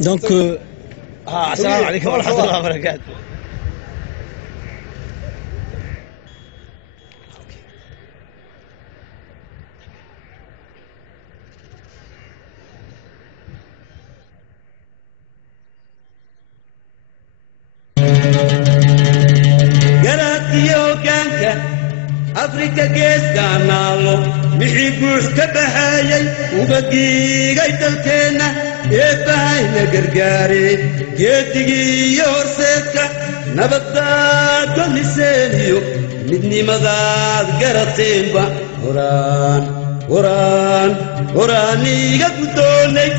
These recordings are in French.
Donc, assalamu alaikum wa rahmatullahi wa barakatuh. afrika geeskaanaalo wixii guux ka bahayay ubadgiigay dalkeenna eebbahayna gargaare geedigii iyo horseedka nabaddaad godliseeniyo midnimadaad garateenba horaan iiga guddoonnay.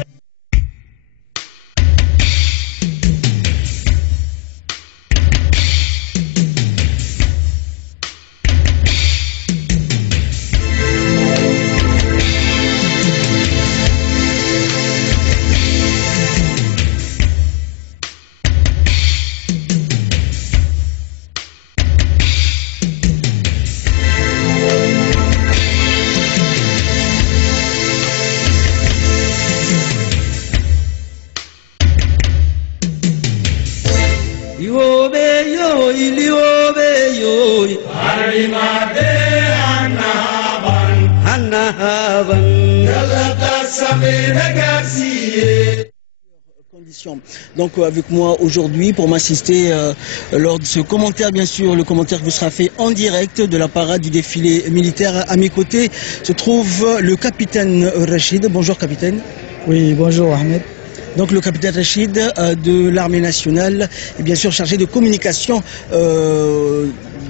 Donc avec moi aujourd'hui pour m'assister lors de ce commentaire, bien sûr, le commentaire qui vous sera fait en direct de la parade du défilé militaire. À mes côtés se trouve le capitaine Rachid. Bonjour capitaine. Oui, bonjour Ahmed. Donc le capitaine Rachid de l'armée nationale est bien sûr chargé de communication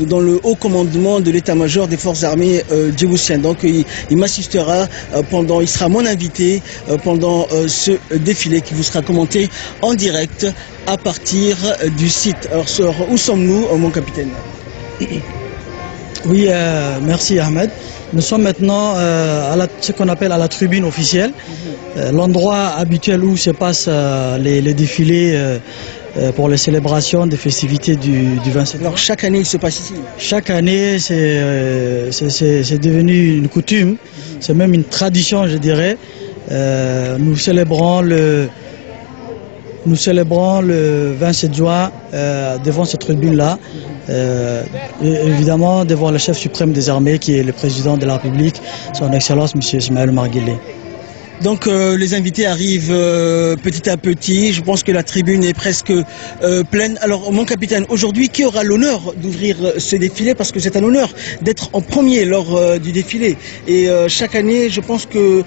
dans le haut commandement de l'état-major des forces armées djiboutiennes. Donc il m'assistera il sera mon invité pendant ce défilé qui vous sera commenté en direct à partir du site. Alors où sommes-nous, mon capitaine? Oui, merci Ahmed. Nous sommes maintenant à ce qu'on appelle à la tribune officielle, l'endroit habituel où se passent les défilés pour les célébrations des festivités du 27 juin. Alors chaque année il se passe ici? Chaque année c'est devenu une coutume, c'est même une tradition je dirais. Nous célébrons le 27 juin devant cette tribune-là, évidemment devant le chef suprême des armées qui est le président de la République, son Excellence M. Ismaël Omar Guelleh. Donc les invités arrivent petit à petit, je pense que la tribune est presque pleine. Alors mon capitaine, aujourd'hui qui aura l'honneur d'ouvrir ce défilé, parce que c'est un honneur d'être en premier lors du défilé. Et chaque année, je pense que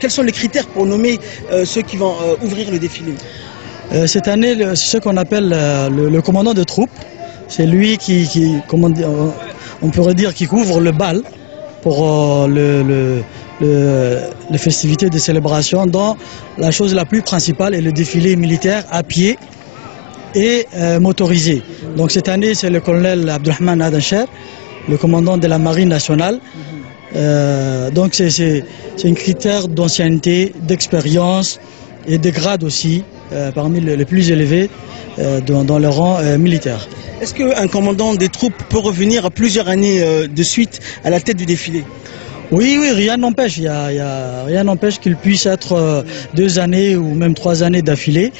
quels sont les critères pour nommer ceux qui vont ouvrir le défilé? Cette année, c'est ce qu'on appelle le commandant de troupes. C'est lui on pourrait dire, qui couvre le bal pour les festivités de célébration, dont la chose la plus principale est le défilé militaire à pied et motorisé. Donc cette année, c'est le colonel Abdelrahman Adancher, le commandant de la marine nationale. Donc c'est un critère d'ancienneté, d'expérience et de grade aussi, parmi les plus élevés dans le rang militaire. Est-ce qu'un commandant des troupes peut revenir à plusieurs années de suite à la tête du défilé? Oui, rien n'empêche. Rien n'empêche qu'il puisse être 2 années ou même 3 années d'affilée.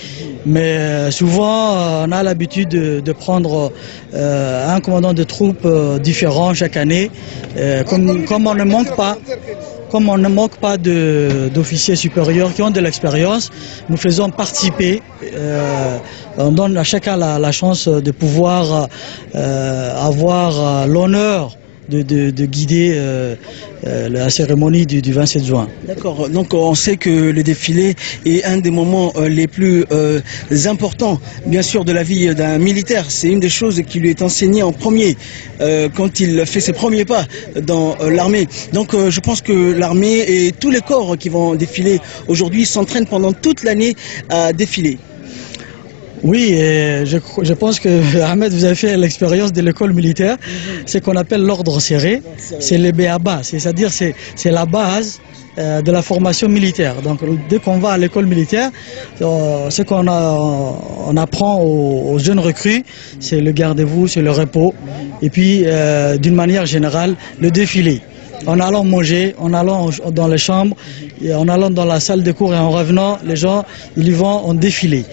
Mais souvent, on a l'habitude de prendre un commandant de troupes différent chaque année. Comme on ne manque pas d'officiers supérieurs qui ont de l'expérience, nous faisons participer, on donne à chacun la chance de pouvoir avoir l'honneur de guider la cérémonie du 27 juin. D'accord, donc on sait que le défilé est un des moments les plus importants, bien sûr, de la vie d'un militaire. C'est une des choses qui lui est enseignée en premier quand il fait ses premiers pas dans l'armée. Donc je pense que l'armée et tous les corps qui vont défiler aujourd'hui s'entraînent pendant toute l'année à défiler. Oui, je pense que Ahmed, vous avez fait l'expérience de l'école militaire, ce qu'on appelle l'ordre serré, c'est le B.A.B.A, c'est-à-dire c'est la base de la formation militaire. Donc dès qu'on va à l'école militaire, ce qu'on apprend aux jeunes recrues, c'est le garde-vous, c'est le repos, et puis d'une manière générale, le défilé. en allant manger, en allant dans les chambres, et en allant dans la salle de cours et en revenant, les gens ils y vont en défilé.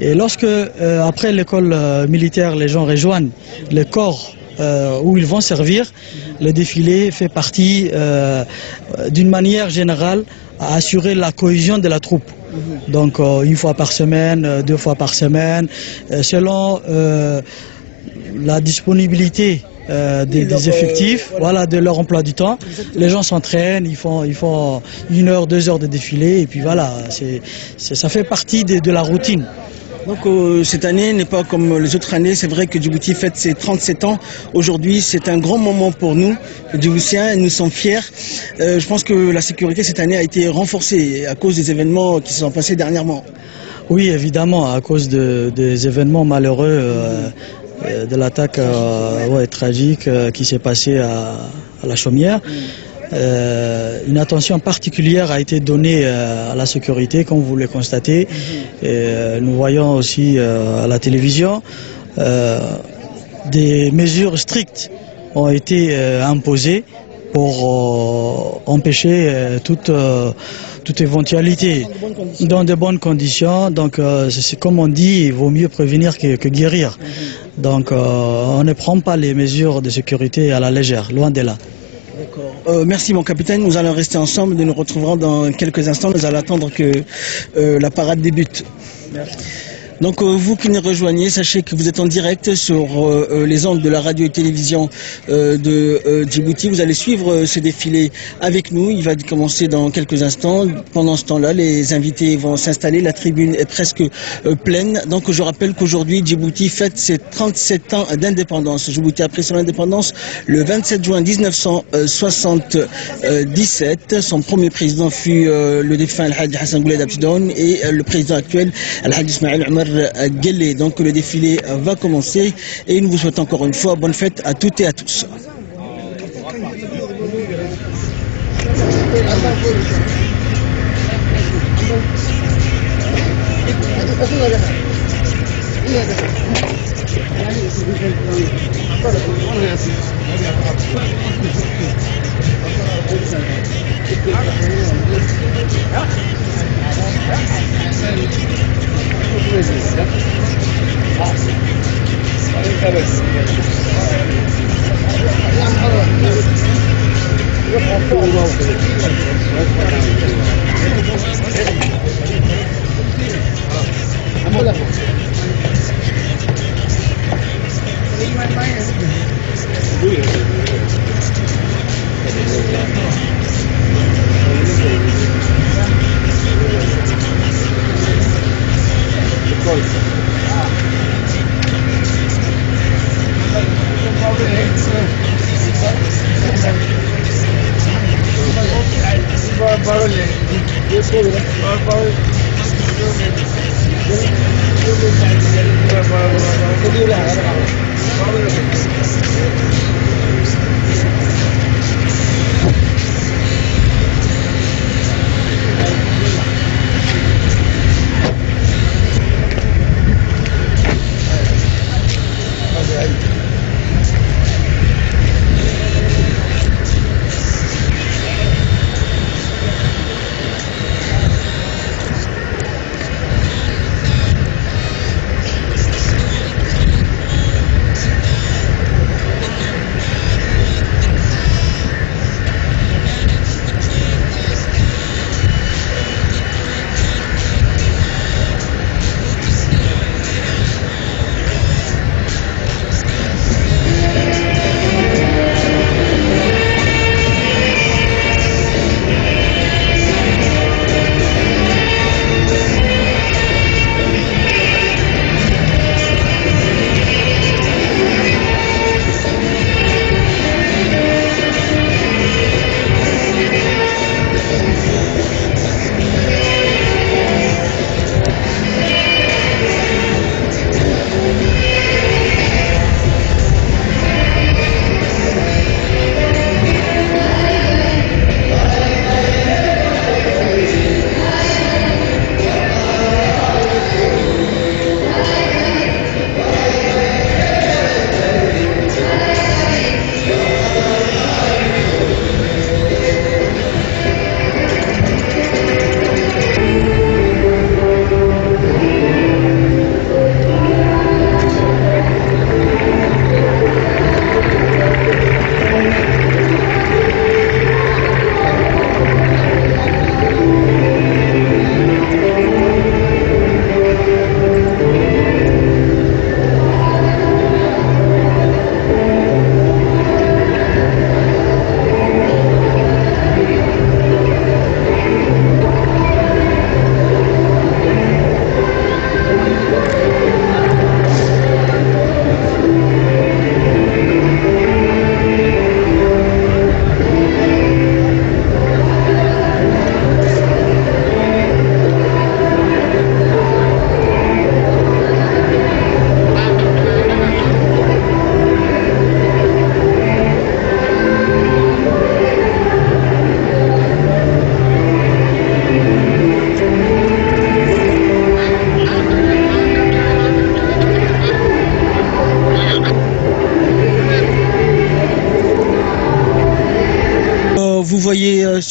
Et lorsque, après l'école militaire, les gens rejoignent les corps où ils vont servir, le défilé fait partie, d'une manière générale, à assurer la cohésion de la troupe. Donc une fois par semaine, 2 fois par semaine, selon la disponibilité des effectifs, voilà, de leur emploi du temps. Les gens s'entraînent, ils font 1 heure, 2 heures de défilé, et puis voilà, ça fait partie de la routine. Donc cette année n'est pas comme les autres années. C'est vrai que Djibouti fête ses 37 ans. Aujourd'hui, c'est un grand moment pour nous, les Djiboutiens, et nous sommes fiers. Je pense que la sécurité cette année a été renforcée à cause des événements qui se sont passés dernièrement. Oui, évidemment, à cause des événements malheureux, de l'attaque tragique qui s'est passée à la Chaumière. Une attention particulière a été donnée à la sécurité, comme vous le constatez. Nous voyons aussi à la télévision des mesures strictes ont été imposées pour empêcher toute éventualité dans de bonnes conditions. Donc c'est comme on dit, il vaut mieux prévenir que guérir. Donc on ne prend pas les mesures de sécurité à la légère, loin de là. Merci mon capitaine, nous allons rester ensemble, nous nous retrouverons dans quelques instants, nous allons attendre que la parade débute. Merci. Donc vous qui nous rejoignez, sachez que vous êtes en direct sur les ondes de la radio et télévision de Djibouti. Vous allez suivre ce défilé avec nous. Il va commencer dans quelques instants. Pendant ce temps-là, les invités vont s'installer. La tribune est presque pleine. Donc je rappelle qu'aujourd'hui, Djibouti fête ses 37 ans d'indépendance. Djibouti a pris son indépendance le 27 juin 1977. Son premier président fut le défunt Al-Hajj Hassan Gouled Abtidoun et le président actuel Al-Hajj Ismaël Omar Guelleh. Donc le défilé va commencer et nous vous souhaitons encore une fois bonne fête à toutes et à tous.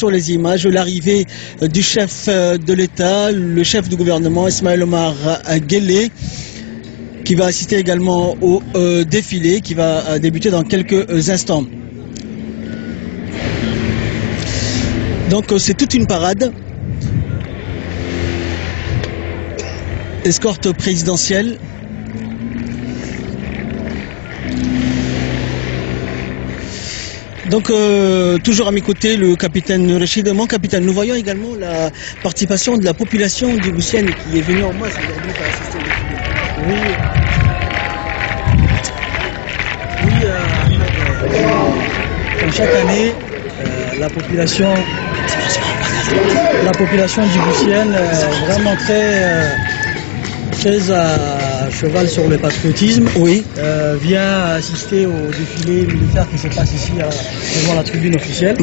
sur les images l'arrivée du chef de l'État, le chef du gouvernement Ismaël Omar Guelleh, qui va assister également au défilé qui va débuter dans quelques instants. Donc c'est toute une parade. Escorte présidentielle. Donc toujours à mes côtés le capitaine Rachid. Mon capitaine, nous voyons également la participation de la population djiboutienne qui est venue en masse aujourd'hui pour assister au défilé. Oui, comme chaque année, la population djiboutienne est vraiment très à cheval sur le patriotisme. Oui. Vient assister au défilé militaire qui se passe ici devant la tribune officielle.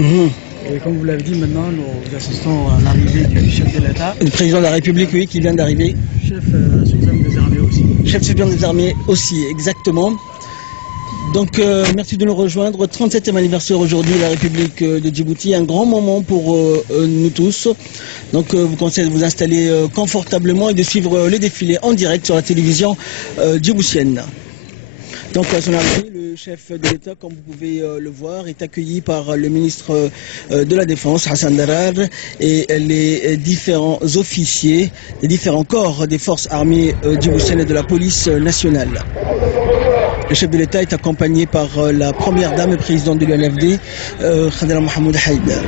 Et comme vous l'avez dit, maintenant, nous assistons à l'arrivée du chef de l'État. Le président de la République, oui, qui vient d'arriver. Chef suprême des armées aussi. Chef suprême des armées aussi, exactement. Donc, merci de nous rejoindre. 37e anniversaire aujourd'hui de la République de Djibouti. Un grand moment pour nous tous. Donc, vous conseille de vous installer confortablement et de suivre les défilés en direct sur la télévision djiboutienne. Donc, à son arrivée, le chef de l'État, comme vous pouvez le voir, est accueilli par le ministre de la Défense, Hassan Darar, et les différents officiers, les différents corps des forces armées djiboutiennes et de la police nationale. Le chef de l'État est accompagné par la première dame et présidente de l'UNFD, Khadra Mohamed Haïda.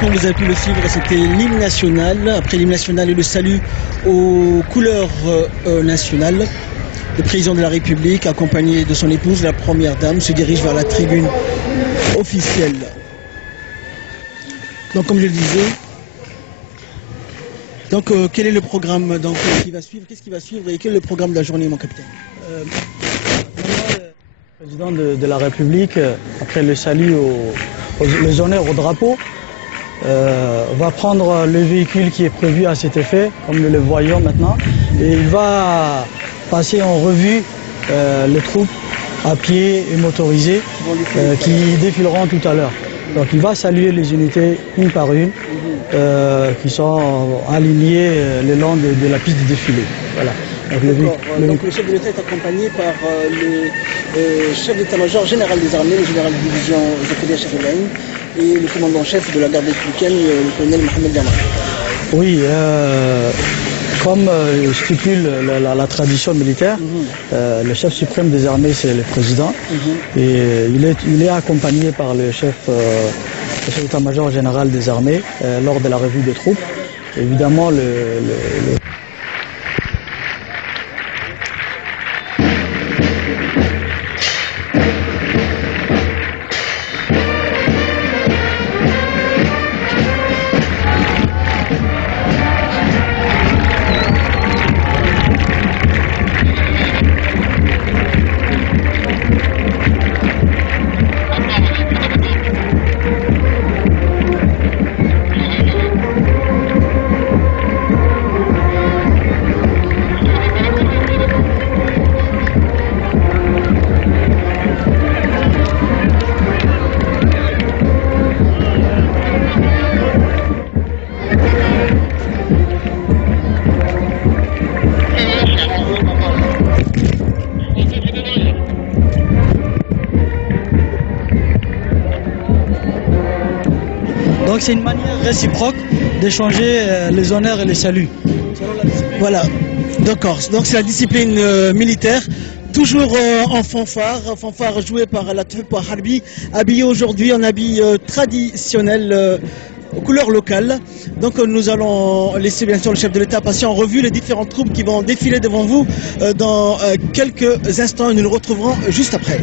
Comme vous avez pu le suivre, c'était l'hymne national. Après l'hymne national et le salut aux couleurs nationales, le président de la République, accompagné de son épouse, la première dame, se dirige vers la tribune officielle. Donc, comme je le disais, donc, quel est le programme qui va suivre? Qu'est-ce qui va suivre et quel est le programme de la journée, mon capitaine? Le président de la République, après le salut les honneurs au drapeau, va prendre le véhicule qui est prévu à cet effet, comme nous le voyons maintenant, et il va passer en revue les troupes à pied et motorisées qui défileront tout à l'heure. Donc il va saluer les unités une par une qui sont alignées le long de la piste de défilé. Voilà. Donc le chef de l'État est accompagné par le chef d'état-major général des armées, le général de division Zakaria Cherilaïn, et le commandant-chef de la garde républicaine, le colonel Mohamed Diamar. Oui, comme stipule la tradition militaire, le chef suprême des armées, c'est le président, et il est accompagné par le chef d'état-major général des armées lors de la revue des troupes. Évidemment, c'est une manière réciproque d'échanger les honneurs et les saluts. Voilà, d'accord. Donc c'est la discipline militaire. Toujours en fanfare jouée par la troupe Harbi, habillée aujourd'hui en habit traditionnel aux couleurs locales. Donc nous allons laisser bien sûr le chef de l'État passer en revue les différentes troupes qui vont défiler devant vous dans quelques instants et nous le retrouverons juste après.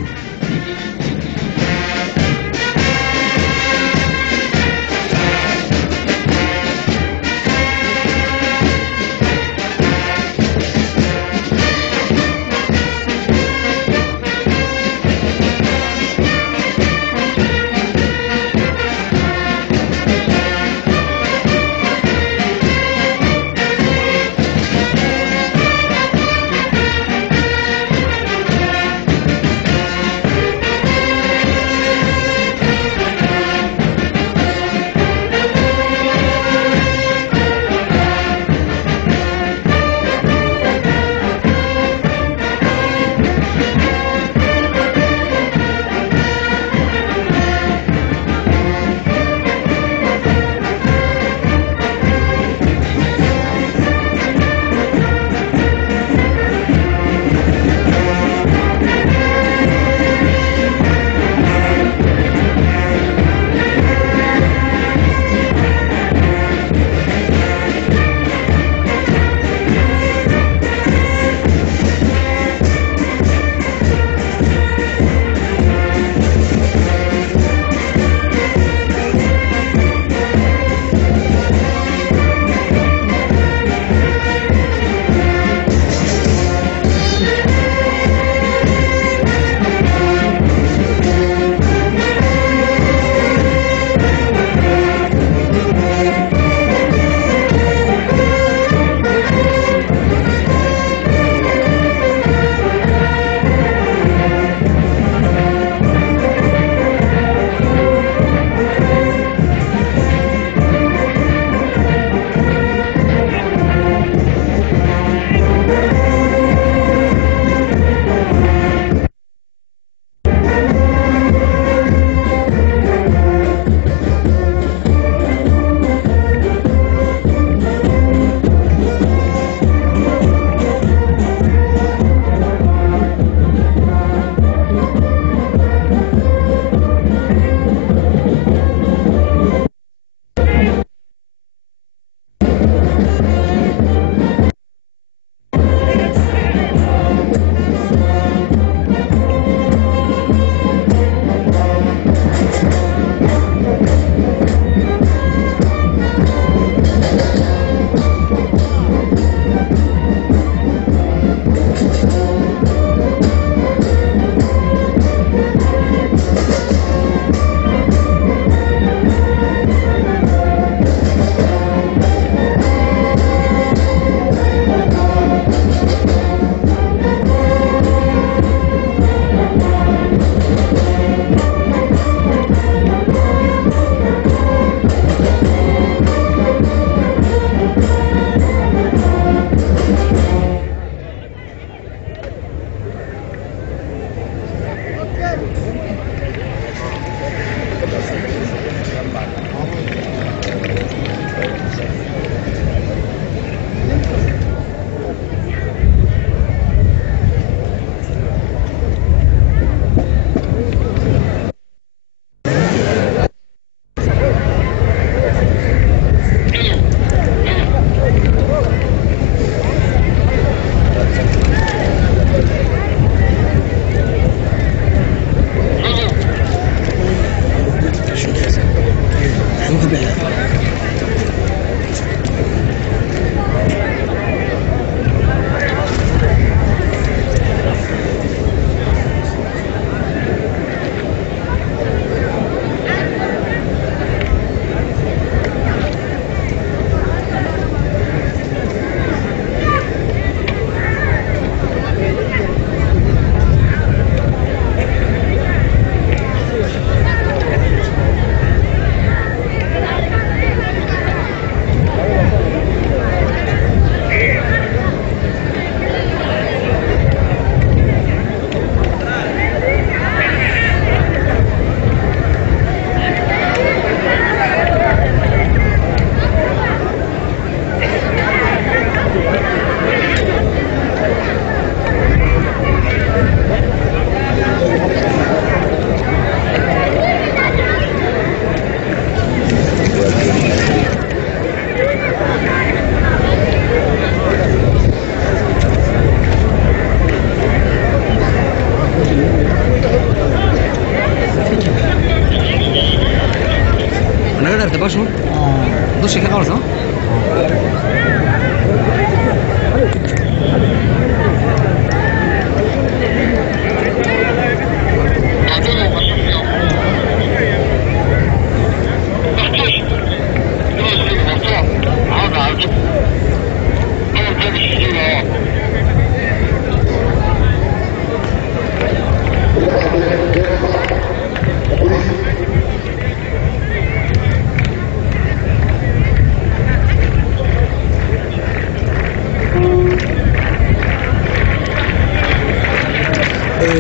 dusha ka qabanaysa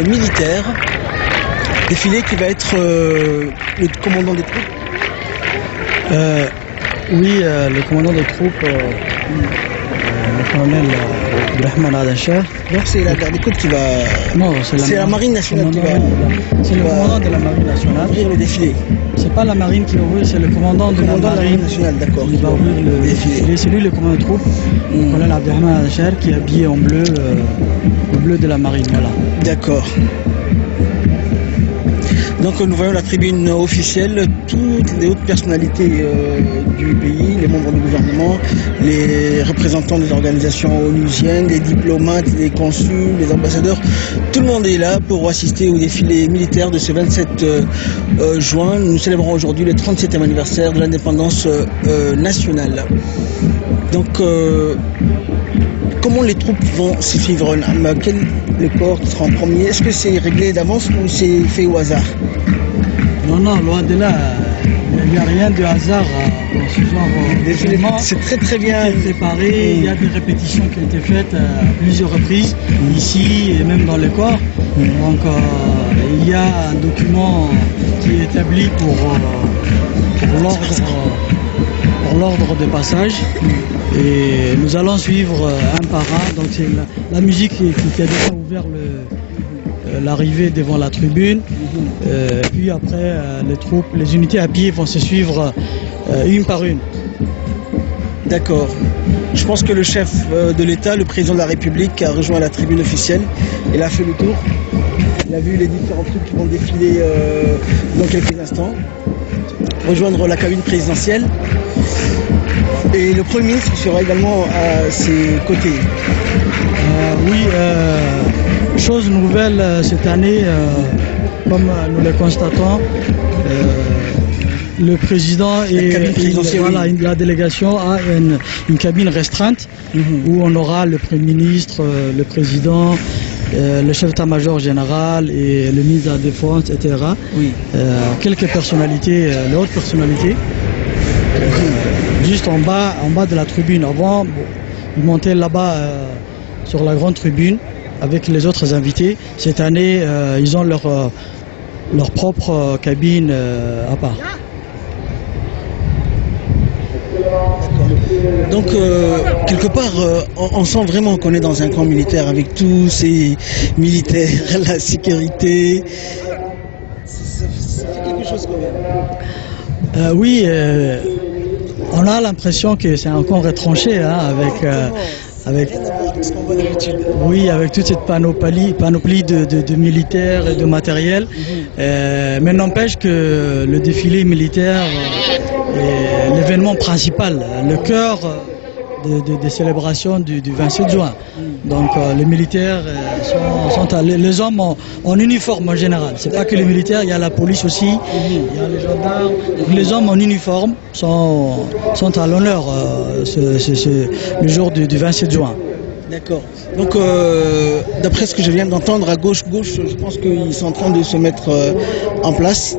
militaire, défilé qui va être le commandant des troupes. Oui, le commandant des troupes, le colonel Abdelrahman Adencher. Donc c'est la garde des côtes qui va... Non, c'est la marine nationale qui va... C'est le commandant de la marine nationale. Ouvrir le défilé. C'est pas la marine qui va ouvrir, c'est le commandant de la marine nationale, d'accord. Qui va ouvrir le défilé. C'est lui le commandant de troupes, le colonel Abdelrahman Adencher, qui est habillé en bleu, le bleu de la marine. Voilà. D'accord. Donc nous voyons la tribune officielle, toutes les hautes personnalités du pays, les membres du gouvernement, les représentants des organisations onusiennes, les diplomates, les consuls, les ambassadeurs. Tout le monde est là pour assister au défilé militaire de ce 27 juin. Nous célébrons aujourd'hui le 37e anniversaire de l'indépendance nationale. Donc comment les troupes vont se suivre? Quel le corps qui sera en premier? Est-ce que c'est réglé d'avance ou c'est fait au hasard? Non, loin de là. Il n'y a rien de hasard dans ce genre d'événement. C'est très bien préparé. Il y a des répétitions qui ont été faites à plusieurs reprises, ici et même dans le corps. Donc il y a un document qui est établi pour l'ordre de passage. Et nous allons suivre un par un. Donc c'est la musique qui a déjà ouvert l'arrivée devant la tribune. Puis après, les troupes, les unités à pied vont se suivre une par une. D'accord. Je pense que le chef de l'État, le président de la République, a rejoint la tribune officielle. Il a fait le tour. Il a vu les différents troupes qui vont défiler dans quelques instants. Rejoindre la cabine présidentielle. Et le Premier ministre sera également à ses côtés. Chose nouvelle cette année, comme nous le constatons, le président et la délégation a une cabine restreinte où on aura le Premier ministre, le président, le chef d'état-major général et le ministre de la Défense, etc. Quelques personnalités, les hautes personnalités. Juste en bas de la tribune. Avant, ils montaient là-bas sur la grande tribune avec les autres invités. Cette année, ils ont leur propre cabine à part. Donc, quelque part, on sent vraiment qu'on est dans un camp militaire avec tous ces militaires, la sécurité. C'est quelque chose quand même. Oui. On a l'impression que c'est un camp retranché avec toute cette panoplie de militaires et de matériel. Mais n'empêche que le défilé militaire est l'événement principal, le cœur des célébrations du 27 juin. Donc les militaires sont les hommes en uniforme en général. C'est pas que les militaires, il y a la police aussi, il y a les gendarmes. Donc, les hommes en uniforme sont à l'honneur le jour du 27 juin. D'accord. Donc d'après ce que je viens d'entendre, à gauche, je pense qu'ils sont en train de se mettre en place.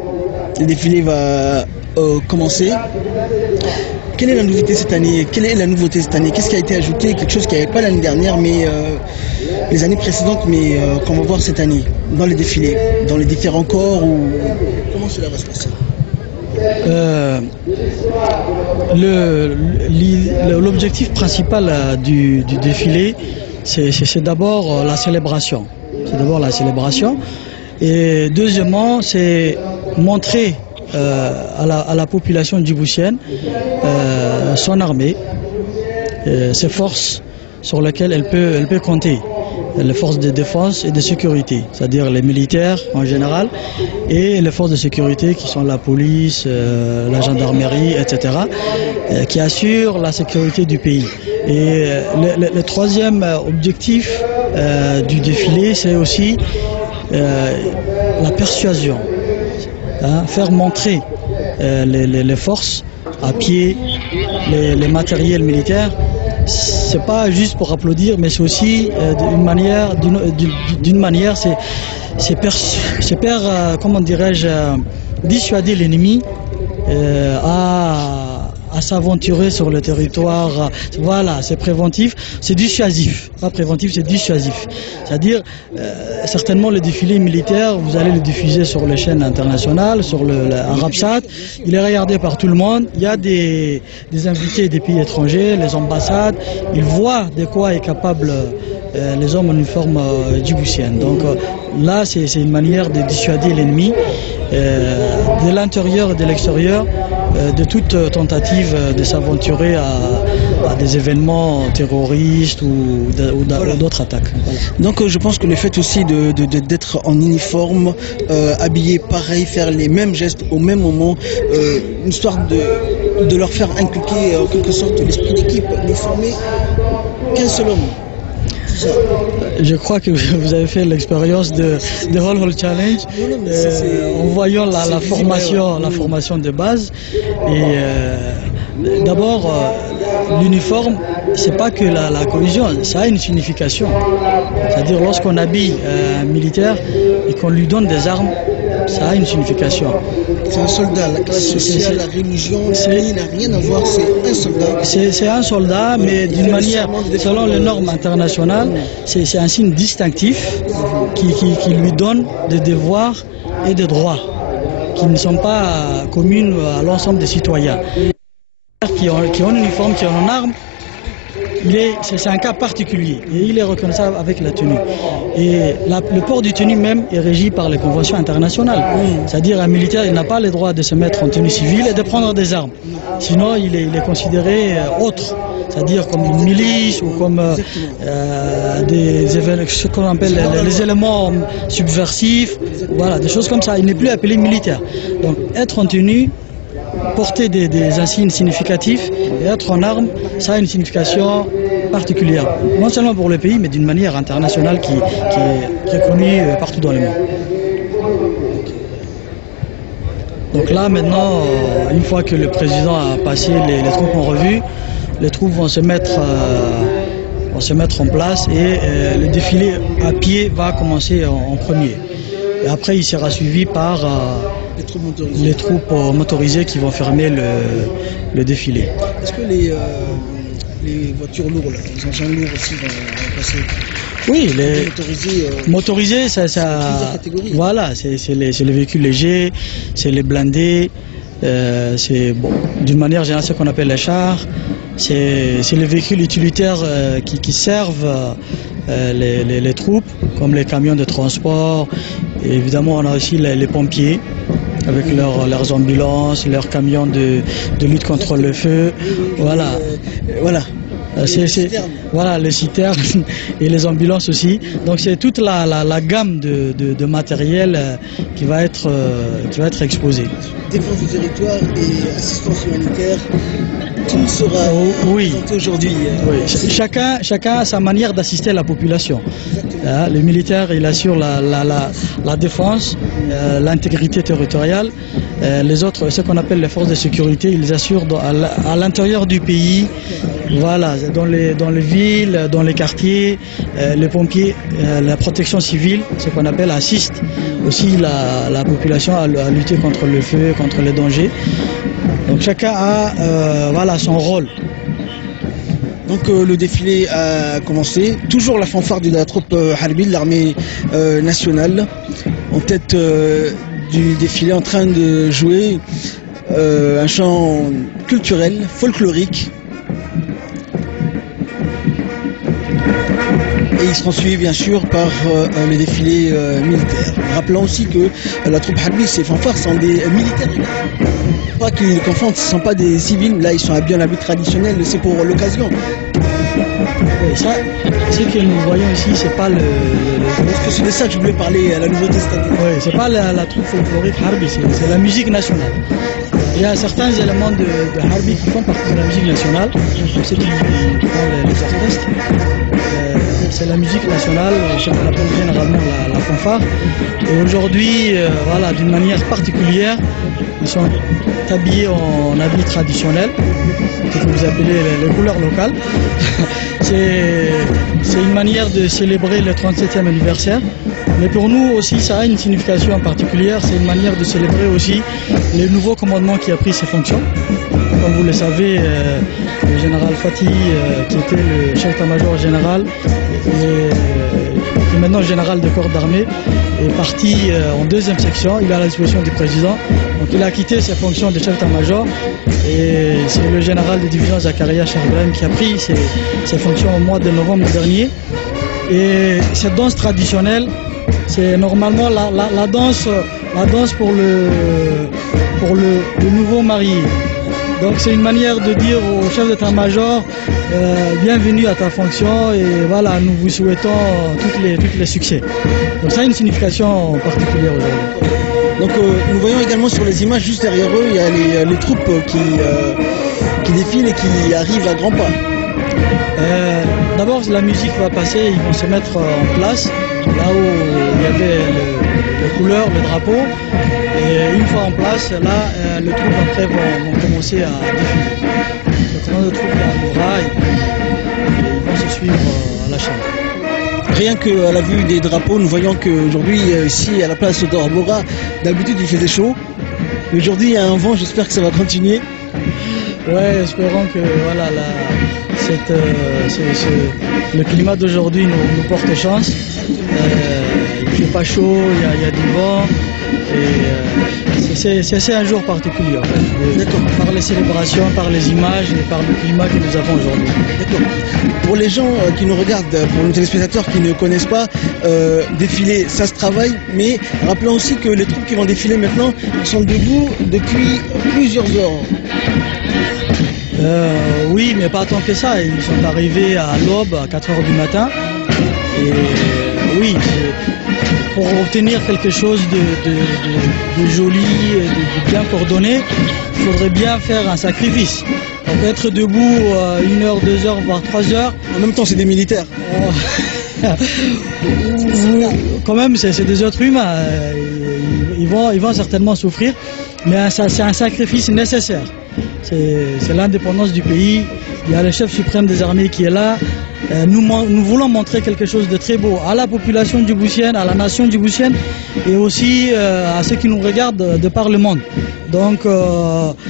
Le défilé va commencer. Quelle est la nouveauté cette année? Qu'est-ce qui a été ajouté? Quelque chose qui n'y avait pas l'année dernière, mais les années précédentes, mais qu'on va voir cette année dans les défilés, dans les différents corps ou comment cela va se passer? L'objectif principal du défilé, c'est d'abord la célébration. Et deuxièmement, c'est montrer à la population djiboutienne son armée, ses forces sur lesquelles elle peut compter. les forces de défense et de sécurité, c'est-à-dire les militaires en général, et les forces de sécurité qui sont la police, la gendarmerie, etc., qui assurent la sécurité du pays. Et le troisième objectif du défilé, c'est aussi la persuasion, faire montrer les forces à pied, les matériels militaires. C'est pas juste pour applaudir, mais c'est aussi d'une manière, comment dirais-je, dissuader l'ennemi à s'aventurer sur le territoire. Voilà, c'est préventif, c'est dissuasif. Pas préventif, c'est dissuasif. C'est-à-dire, certainement le défilé militaire, vous allez le diffuser sur les chaînes internationales, sur l'Arabsat. Il est regardé par tout le monde. Il y a des invités des pays étrangers, les ambassades. Ils voient de quoi est capable les hommes en uniforme djiboutienne. Donc là, c'est une manière de dissuader l'ennemi de l'intérieur et de l'extérieur de toute tentative de s'aventurer à des événements terroristes ou d'autres attaques. Voilà. Donc je pense que le fait aussi d'être en uniforme, habillé pareil, faire les mêmes gestes au même moment, une histoire de leur faire inculquer en quelque sorte l'esprit d'équipe, de former qu'un seul homme. Je crois que vous avez fait l'expérience de Hall Hall Challenge en voyant la formation de base. Et d'abord, l'uniforme, c'est pas que la cohésion, ça a une signification. C'est-à-dire lorsqu'on habille un militaire et qu'on lui donne des armes, ça a une signification. C'est un soldat, la classe sociale, la religion, le pays n'a rien à voir, c'est un soldat. C'est un soldat, mais d'une manière, selon les normes internationales, c'est un signe distinctif qui lui donne des devoirs et des droits qui ne sont pas communs à l'ensemble des citoyens. Qui ont un uniforme, qui ont une arme, c'est un cas particulier et il est reconnaissable avec la tenue. Et le port du tenue même est régi par les conventions internationales. C'est-à-dire un militaire, il n'a pas le droit de se mettre en tenue civile et de prendre des armes. Sinon, il est considéré autre. C'est-à-dire comme une milice ou comme ce qu'on appelle les éléments subversifs, voilà, des choses comme ça. Il n'est plus appelé militaire. Donc être en tenue, porter des insignes significatifs et être en armes, ça a une signification particulière. Non seulement pour le pays, mais d'une manière internationale qui est reconnue partout dans le monde. Donc là, maintenant, une fois que le président a passé les troupes en revue, les troupes vont se mettre en place et le défilé à pied va commencer en premier. Et après, il sera suivi par les troupes motorisées qui vont fermer le défilé. Est-ce que les voitures lourdes, les engins lourds aussi vont passer? Oui, les motorisés, voilà, c'est les véhicules légers, c'est les blindés, c'est d'une manière générale ce qu'on appelle les chars, c'est les véhicules utilitaires qui servent les troupes, comme les camions de transport. Et évidemment, on a aussi les pompiers avec leurs ambulances, leurs camions de lutte contre le feu. Voilà. Voilà, les citernes et les ambulances aussi. Donc c'est toute la gamme de matériel qui va être exposée. Défense du territoire et assistance humanitaire, tout sera présenté aujourd'hui. Oui. Chacun a sa manière d'assister la population. Les militaires, ils assurent la défense, l'intégrité territoriale. Les autres, ce qu'on appelle les forces de sécurité, ils assurent à l'intérieur du pays, voilà, dans les villes, dans les quartiers, les pompiers, la protection civile, ce qu'on appelle assiste aussi la population à lutter contre le feu, contre les dangers. Donc chacun a son rôle. Donc le défilé a commencé. Toujours la fanfare de la troupe Harbi, l'armée nationale, en tête du défilé, en train de jouer un chant culturel, folklorique. Et ils seront suivis bien sûr par le défilé militaire. Rappelant aussi que la troupe Harbi, ces fanfares sont des militaires. Pas qu'ils confondent, ce ne sont pas des civils, là ils sont habillés en habit traditionnel, c'est pour l'occasion. ça, ce que nous voyons ici, c'est pas Parce que c'est de ça que je voulais parler, la nouveauté cette année. Oui, c'est pas la troupe folklorique Harbi, c'est la musique nationale. Il y a certains éléments de Harbi qui font partie de la musique nationale, comme ceux qui font les orchestres. C'est la musique nationale, ce qu'on appelle généralement la fanfare. Et aujourd'hui, voilà, d'une manière particulière, ils sont habillés en habits traditionnels, que vous appelez les couleurs locales. C'est une manière de célébrer le 37e anniversaire. Mais pour nous aussi, ça a une signification particulière. C'est une manière de célébrer aussi le nouveau commandement qui a pris ses fonctions. Comme vous le savez, le général Fatih, qui était le chef d'état-major général, qui est maintenant général de corps d'armée, est parti en deuxième section. Il est à la disposition du président. Donc il a quitté ses fonctions de chef d'état-major et c'est le général de division Zakaria Charbrem qui a pris ses fonctions au mois de novembre dernier. Et cette danse traditionnelle, c'est normalement la danse pour le nouveau marié. Donc c'est une manière de dire au chef d'état-major bienvenue à ta fonction et voilà, nous vous souhaitons tous les succès. Donc ça a une signification particulière aujourd'hui. Donc nous voyons également sur les images juste derrière eux, il y a les troupes qui défilent et qui arrivent à grands pas. D'abord la musique va passer, ils vont se mettre en place là où il y avait les couleurs, le drapeau. Et une fois en place, là, les troupes après vont commencer à défiler. Maintenant, les troupes arrivera et ils vont se suivre à la chaîne. Rien qu'à la vue des drapeaux, nous voyons qu'aujourd'hui, ici, à la place d'Orbora, d'habitude, il faisait chaud. Aujourd'hui, il y a un vent, j'espère que ça va continuer. Ouais, espérons que voilà, le climat d'aujourd'hui nous porte chance. Il ne fait pas chaud, il y a du vent. C'est un jour particulier, en fait, par les célébrations, par les images et par le climat que nous avons aujourd'hui. D'accord. Pour les gens qui nous regardent, pour nos téléspectateurs qui ne connaissent pas, défiler, ça se travaille, mais rappelons aussi que les troupes qui vont défiler maintenant sont debout depuis plusieurs heures. Oui, mais pas tant que ça. Ils sont arrivés à l'aube, à 4 heures du matin. Et oui, pour obtenir quelque chose de joli, de bien coordonné, il faudrait bien faire un sacrifice. Donc être debout 1 heure, 2 heures, voire 3 heures. En même temps, c'est des militaires. Quand même, c'est des êtres humains. Ils vont certainement souffrir, mais c'est un sacrifice nécessaire. C'est l'indépendance du pays. Il y a le chef suprême des armées qui est là. Nous voulons montrer quelque chose de très beau à la population djiboutienne, à la nation djiboutienne et aussi à ceux qui nous regardent de par le monde. Donc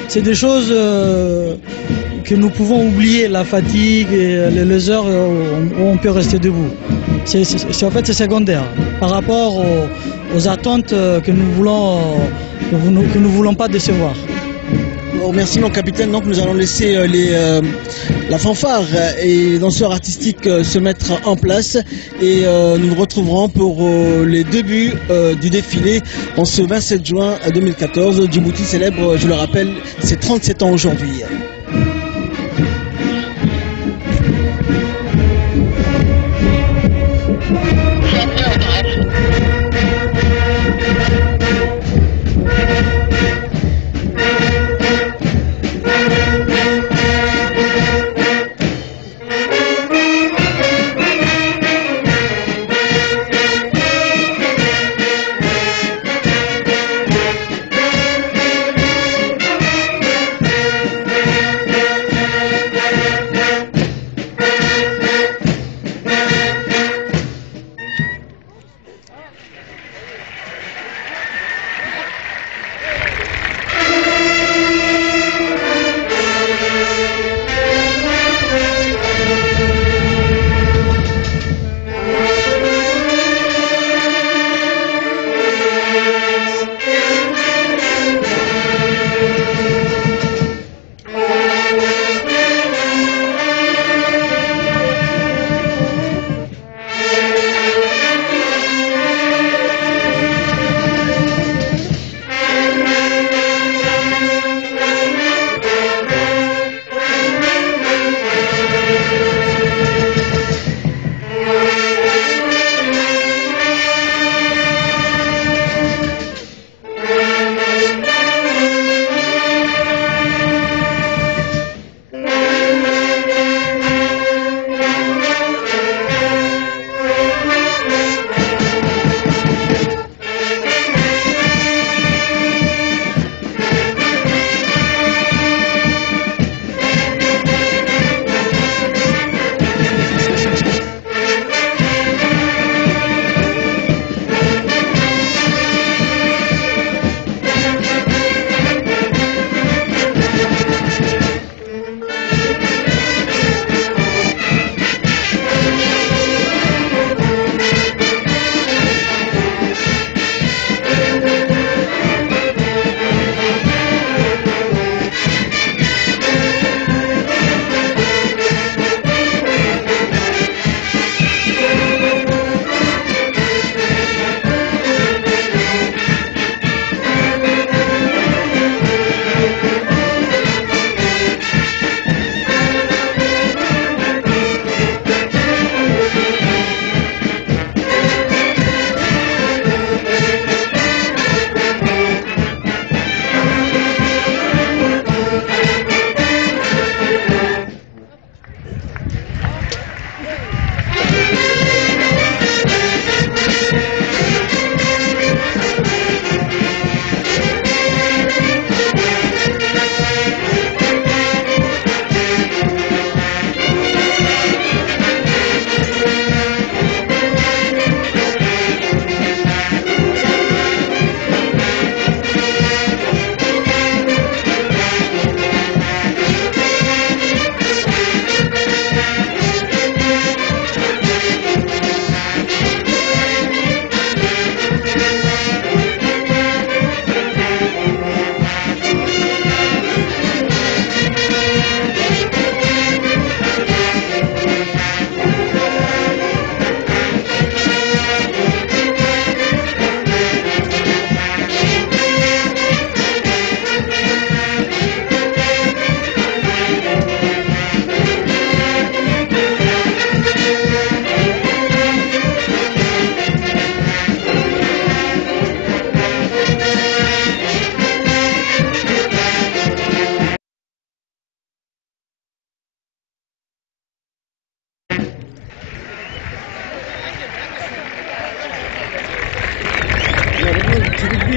c'est des choses que nous pouvons oublier, la fatigue et les heures où on peut rester debout. En fait, c'est secondaire par rapport aux attentes que nous voulons pas décevoir. Merci mon capitaine. Donc nous allons laisser la fanfare et les danseurs artistiques se mettre en place et nous nous retrouverons pour les débuts du défilé en ce 27 juin 2014. Djibouti célèbre, je le rappelle, ses 37 ans aujourd'hui.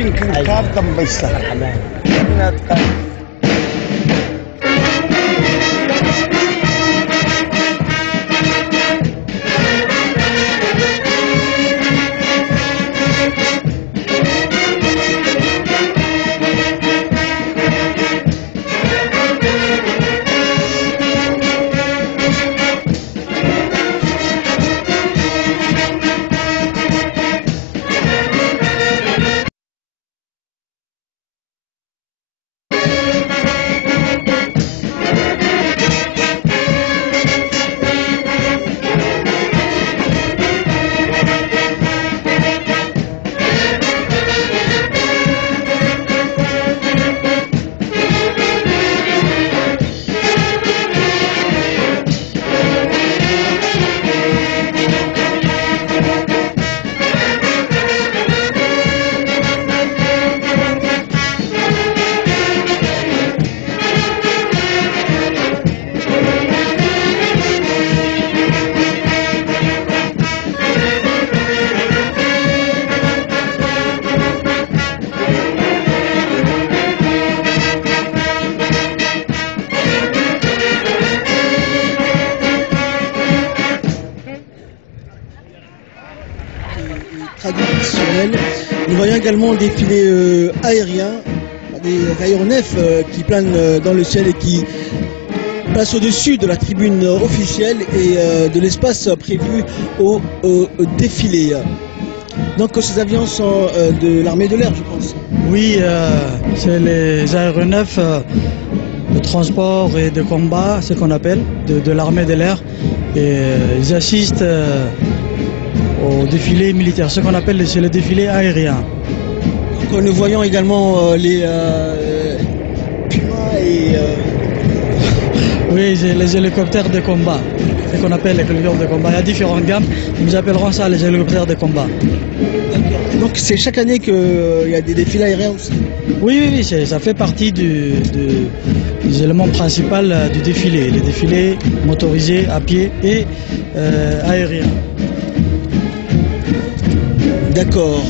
يمكن كار dambaysta inaad traditionnel. Nous voyons également des filets aériens, des aéronefs qui planent dans le ciel et qui passent au-dessus de la tribune officielle et de l'espace prévu au défilé. Donc ces avions sont de l'armée de l'air, je pense. Oui, c'est les aéronefs de transport et de combat, ce qu'on appelle, de l'armée de l'air. Et ils assistent au défilé militaire, ce qu'on appelle c'est le défilé aérien. Donc nous voyons également les Pumas et... Oui, les hélicoptères de combat, ce qu'on appelle les hélicoptères de combat. Il y a différentes gammes, nous appellerons ça les hélicoptères de combat. Donc c'est chaque année qu'il y a des défilés aériens aussi? Oui, ça fait partie des éléments principaux du défilé. Les défilés motorisés à pied et aériens. D'accord.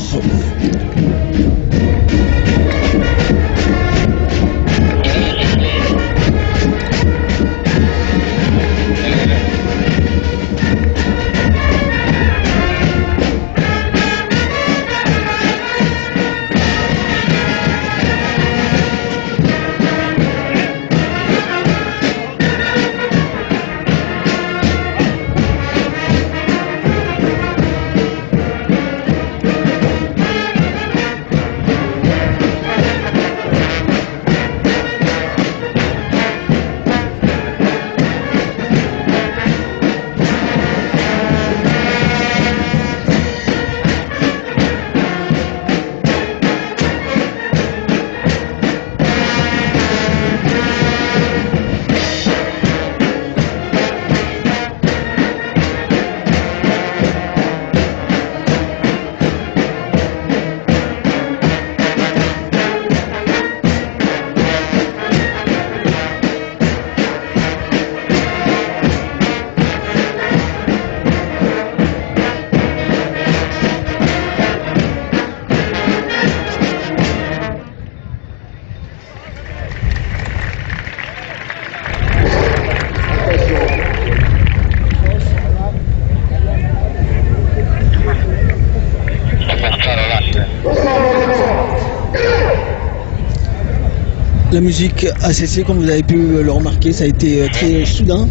La musique a cessé, comme vous avez pu le remarquer, ça a été très soudain.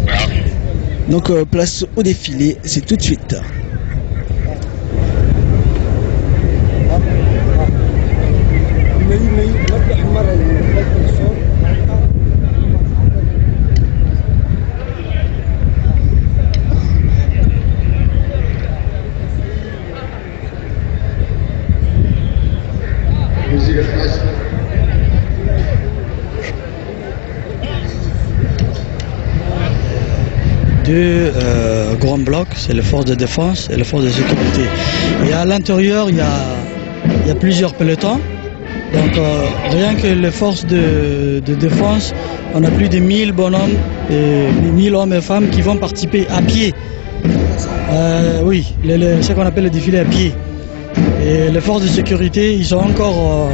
Donc place au défilé, c'est tout de suite. Deux grands blocs, c'est les forces de défense et les forces de sécurité. Et à l'intérieur, il y a plusieurs pelotons. Donc rien que les forces de défense, on a plus de 1000 bonhommes, et 1000 hommes et femmes qui vont participer à pied. Oui, ce qu'on appelle le défilé à pied. Et les forces de sécurité, ils sont encore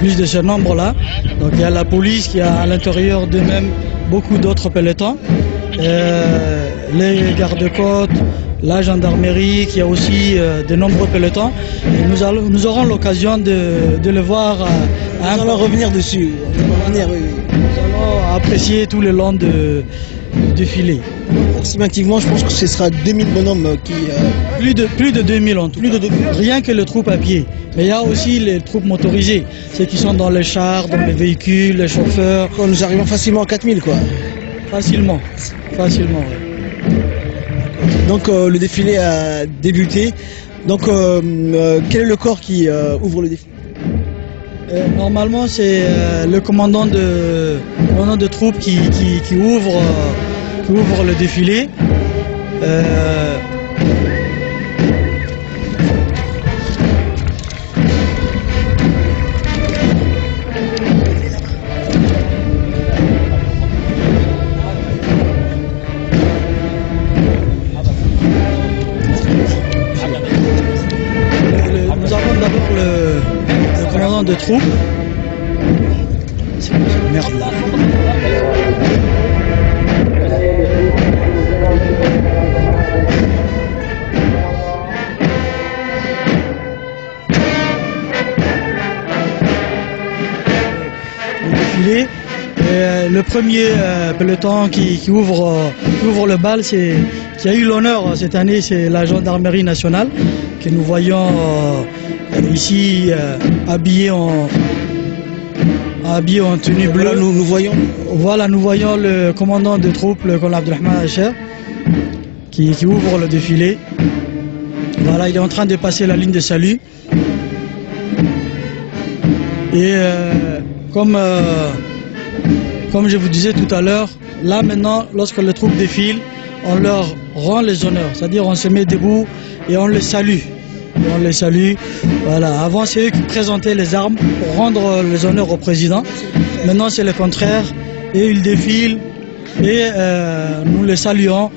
plus de ce nombre-là. Donc il y a la police qui a à l'intérieur d'eux-mêmes beaucoup d'autres pelotons. Les gardes-côtes, la gendarmerie qui a aussi de nombreux pelotons. Et nous aurons l'occasion de le voir. Nous allons revenir dessus. Nous allons apprécier tout le long du défilé. Approximativement, je pense que ce sera 2000 bonhommes qui... Plus de 2000 en tout. Plus de 2000. Rien que les troupes à pied. Mais il y a aussi les troupes motorisées, ceux qui sont dans les chars, dans les véhicules, les chauffeurs. Nous arrivons facilement à 4000 quoi. Facilement, ouais. Donc le défilé a débuté. Donc quel est le corps qui ouvre le défilé? Normalement c'est le commandant de troupes qui ouvre le défilé. Nous avons d'abord le commandant de troupes. C'est merde là. Le défilé. Le premier peloton qui ouvre le bal, qui a eu l'honneur cette année, c'est la gendarmerie nationale, que nous voyons ici habillés en tenue bleue. Voilà, nous voyons le commandant de troupes, le colonel Abdelrahman Hacher, qui ouvre le défilé. Voilà, il est en train de passer la ligne de salut. Et comme je vous disais tout à l'heure, là maintenant, lorsque les troupes défilent, on leur rend les honneurs. C'est-à-dire on se met debout et on les salue. Voilà. Avant, c'est eux qui présentaient les armes pour rendre les honneurs au président. Maintenant, c'est le contraire. Et ils défilent et nous les saluons.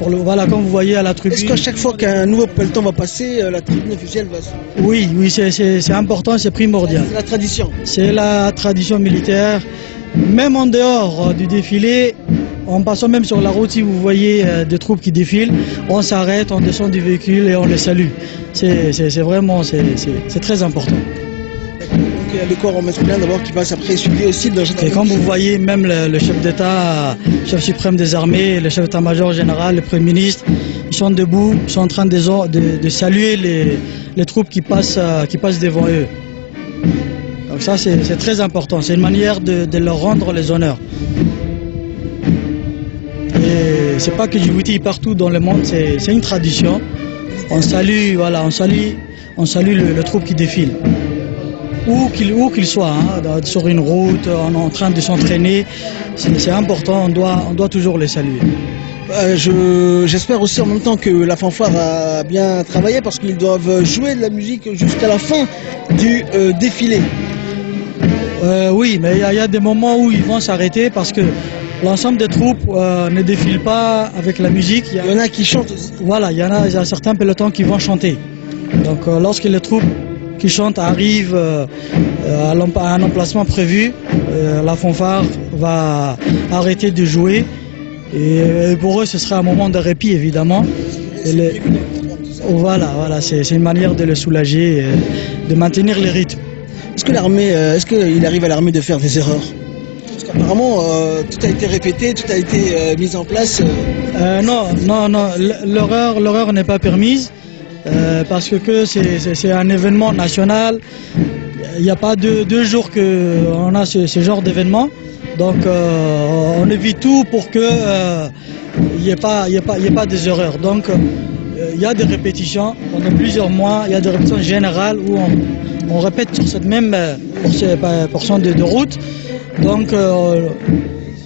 Voilà, comme vous voyez à la tribune. Est-ce qu'à chaque fois qu'un nouveau peloton va passer, la tribune officielle va se... Oui, c'est important, c'est primordial. C'est la tradition. C'est la tradition militaire. Même en dehors du défilé, en passant même sur la route, si vous voyez des troupes qui défilent, on s'arrête, on descend du véhicule et on les salue. C'est vraiment, c'est très important. Donc il y a le corps masculin d'abord qui passe après, suivi aussi de la gendarmerie. Et comme vous voyez, même le chef d'État, chef suprême des armées, le chef d'état-major général, le premier ministre, ils sont debout, ils sont en train de saluer les troupes qui passent devant eux. Donc ça, c'est très important. C'est une manière de leur rendre les honneurs. Et c'est pas que Djibouti, partout dans le monde, c'est une tradition. On salue, voilà, on salue le troupe qui défile. Où qu'il soit, hein, sur une route, en train de s'entraîner, c'est important, on doit toujours les saluer. J'espère aussi en même temps que la fanfare a bien travaillé parce qu'ils doivent jouer de la musique jusqu'à la fin du défilé. Oui, mais il y a des moments où ils vont s'arrêter parce que l'ensemble des troupes ne défilent pas avec la musique. Il y en a qui chantent aussi. Voilà, il y a certains pelotons qui vont chanter. Donc lorsque les troupes qui chantent arrivent à un emplacement prévu, la fanfare va arrêter de jouer. Et pour eux, ce sera un moment de répit, évidemment. Voilà, c'est une manière de les soulager, de maintenir les rythmes. Est-ce qu'il arrive à l'armée de faire des erreurs? Parce qu'apparemment, tout a été répété, tout a été mis en place. Non, l'erreur n'est pas permise. Parce que c'est un événement national. Il n'y a pas deux jours qu'on a ce genre d'événement. Donc on évite tout pour qu'il n'y ait pas des erreurs. Donc il y a des répétitions pendant plusieurs mois. Il y a des répétitions générales où on répète sur cette même portion de route. Donc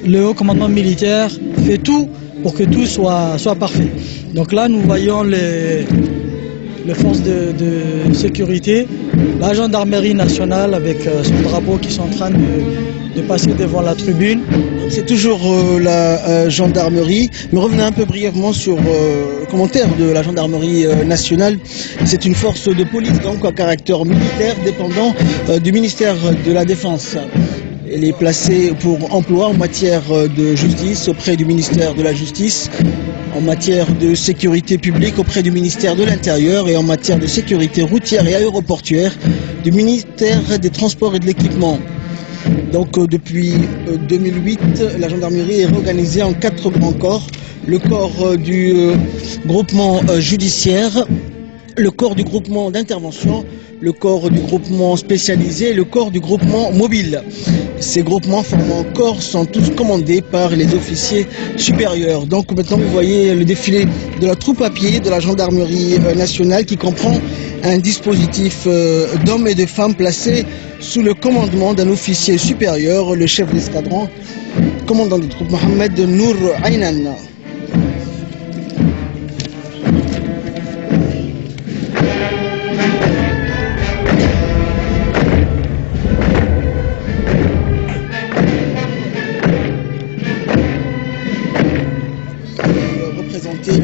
le haut commandement militaire fait tout pour que tout soit parfait. Donc là, nous voyons les forces de sécurité, la gendarmerie nationale avec son drapeau qui sont en train de passer devant la tribune. C'est toujours la gendarmerie. Mais revenez un peu brièvement sur le commentaire de la gendarmerie nationale. C'est une force de police, donc à caractère militaire, dépendant du ministère de la Défense. Elle est placée pour emploi en matière de justice auprès du ministère de la Justice, en matière de sécurité publique auprès du ministère de l'Intérieur et en matière de sécurité routière et aéroportuaire du ministère des Transports et de l'Équipement. Donc depuis 2008, la gendarmerie est réorganisée en 4 grands corps. Le corps du groupement judiciaire, le corps du groupement d'intervention, le corps du groupement spécialisé et le corps du groupement mobile. Ces groupements formant corps sont tous commandés par les officiers supérieurs. Donc maintenant vous voyez le défilé de la troupe à pied de la gendarmerie nationale qui comprend un dispositif d'hommes et de femmes placés sous le commandement d'un officier supérieur, le chef d'escadron, commandant des troupes Mohamed Nour Aynan.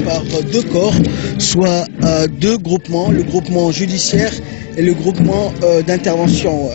Par 2 corps, soit 2 groupements, le groupement judiciaire et le groupement d'intervention.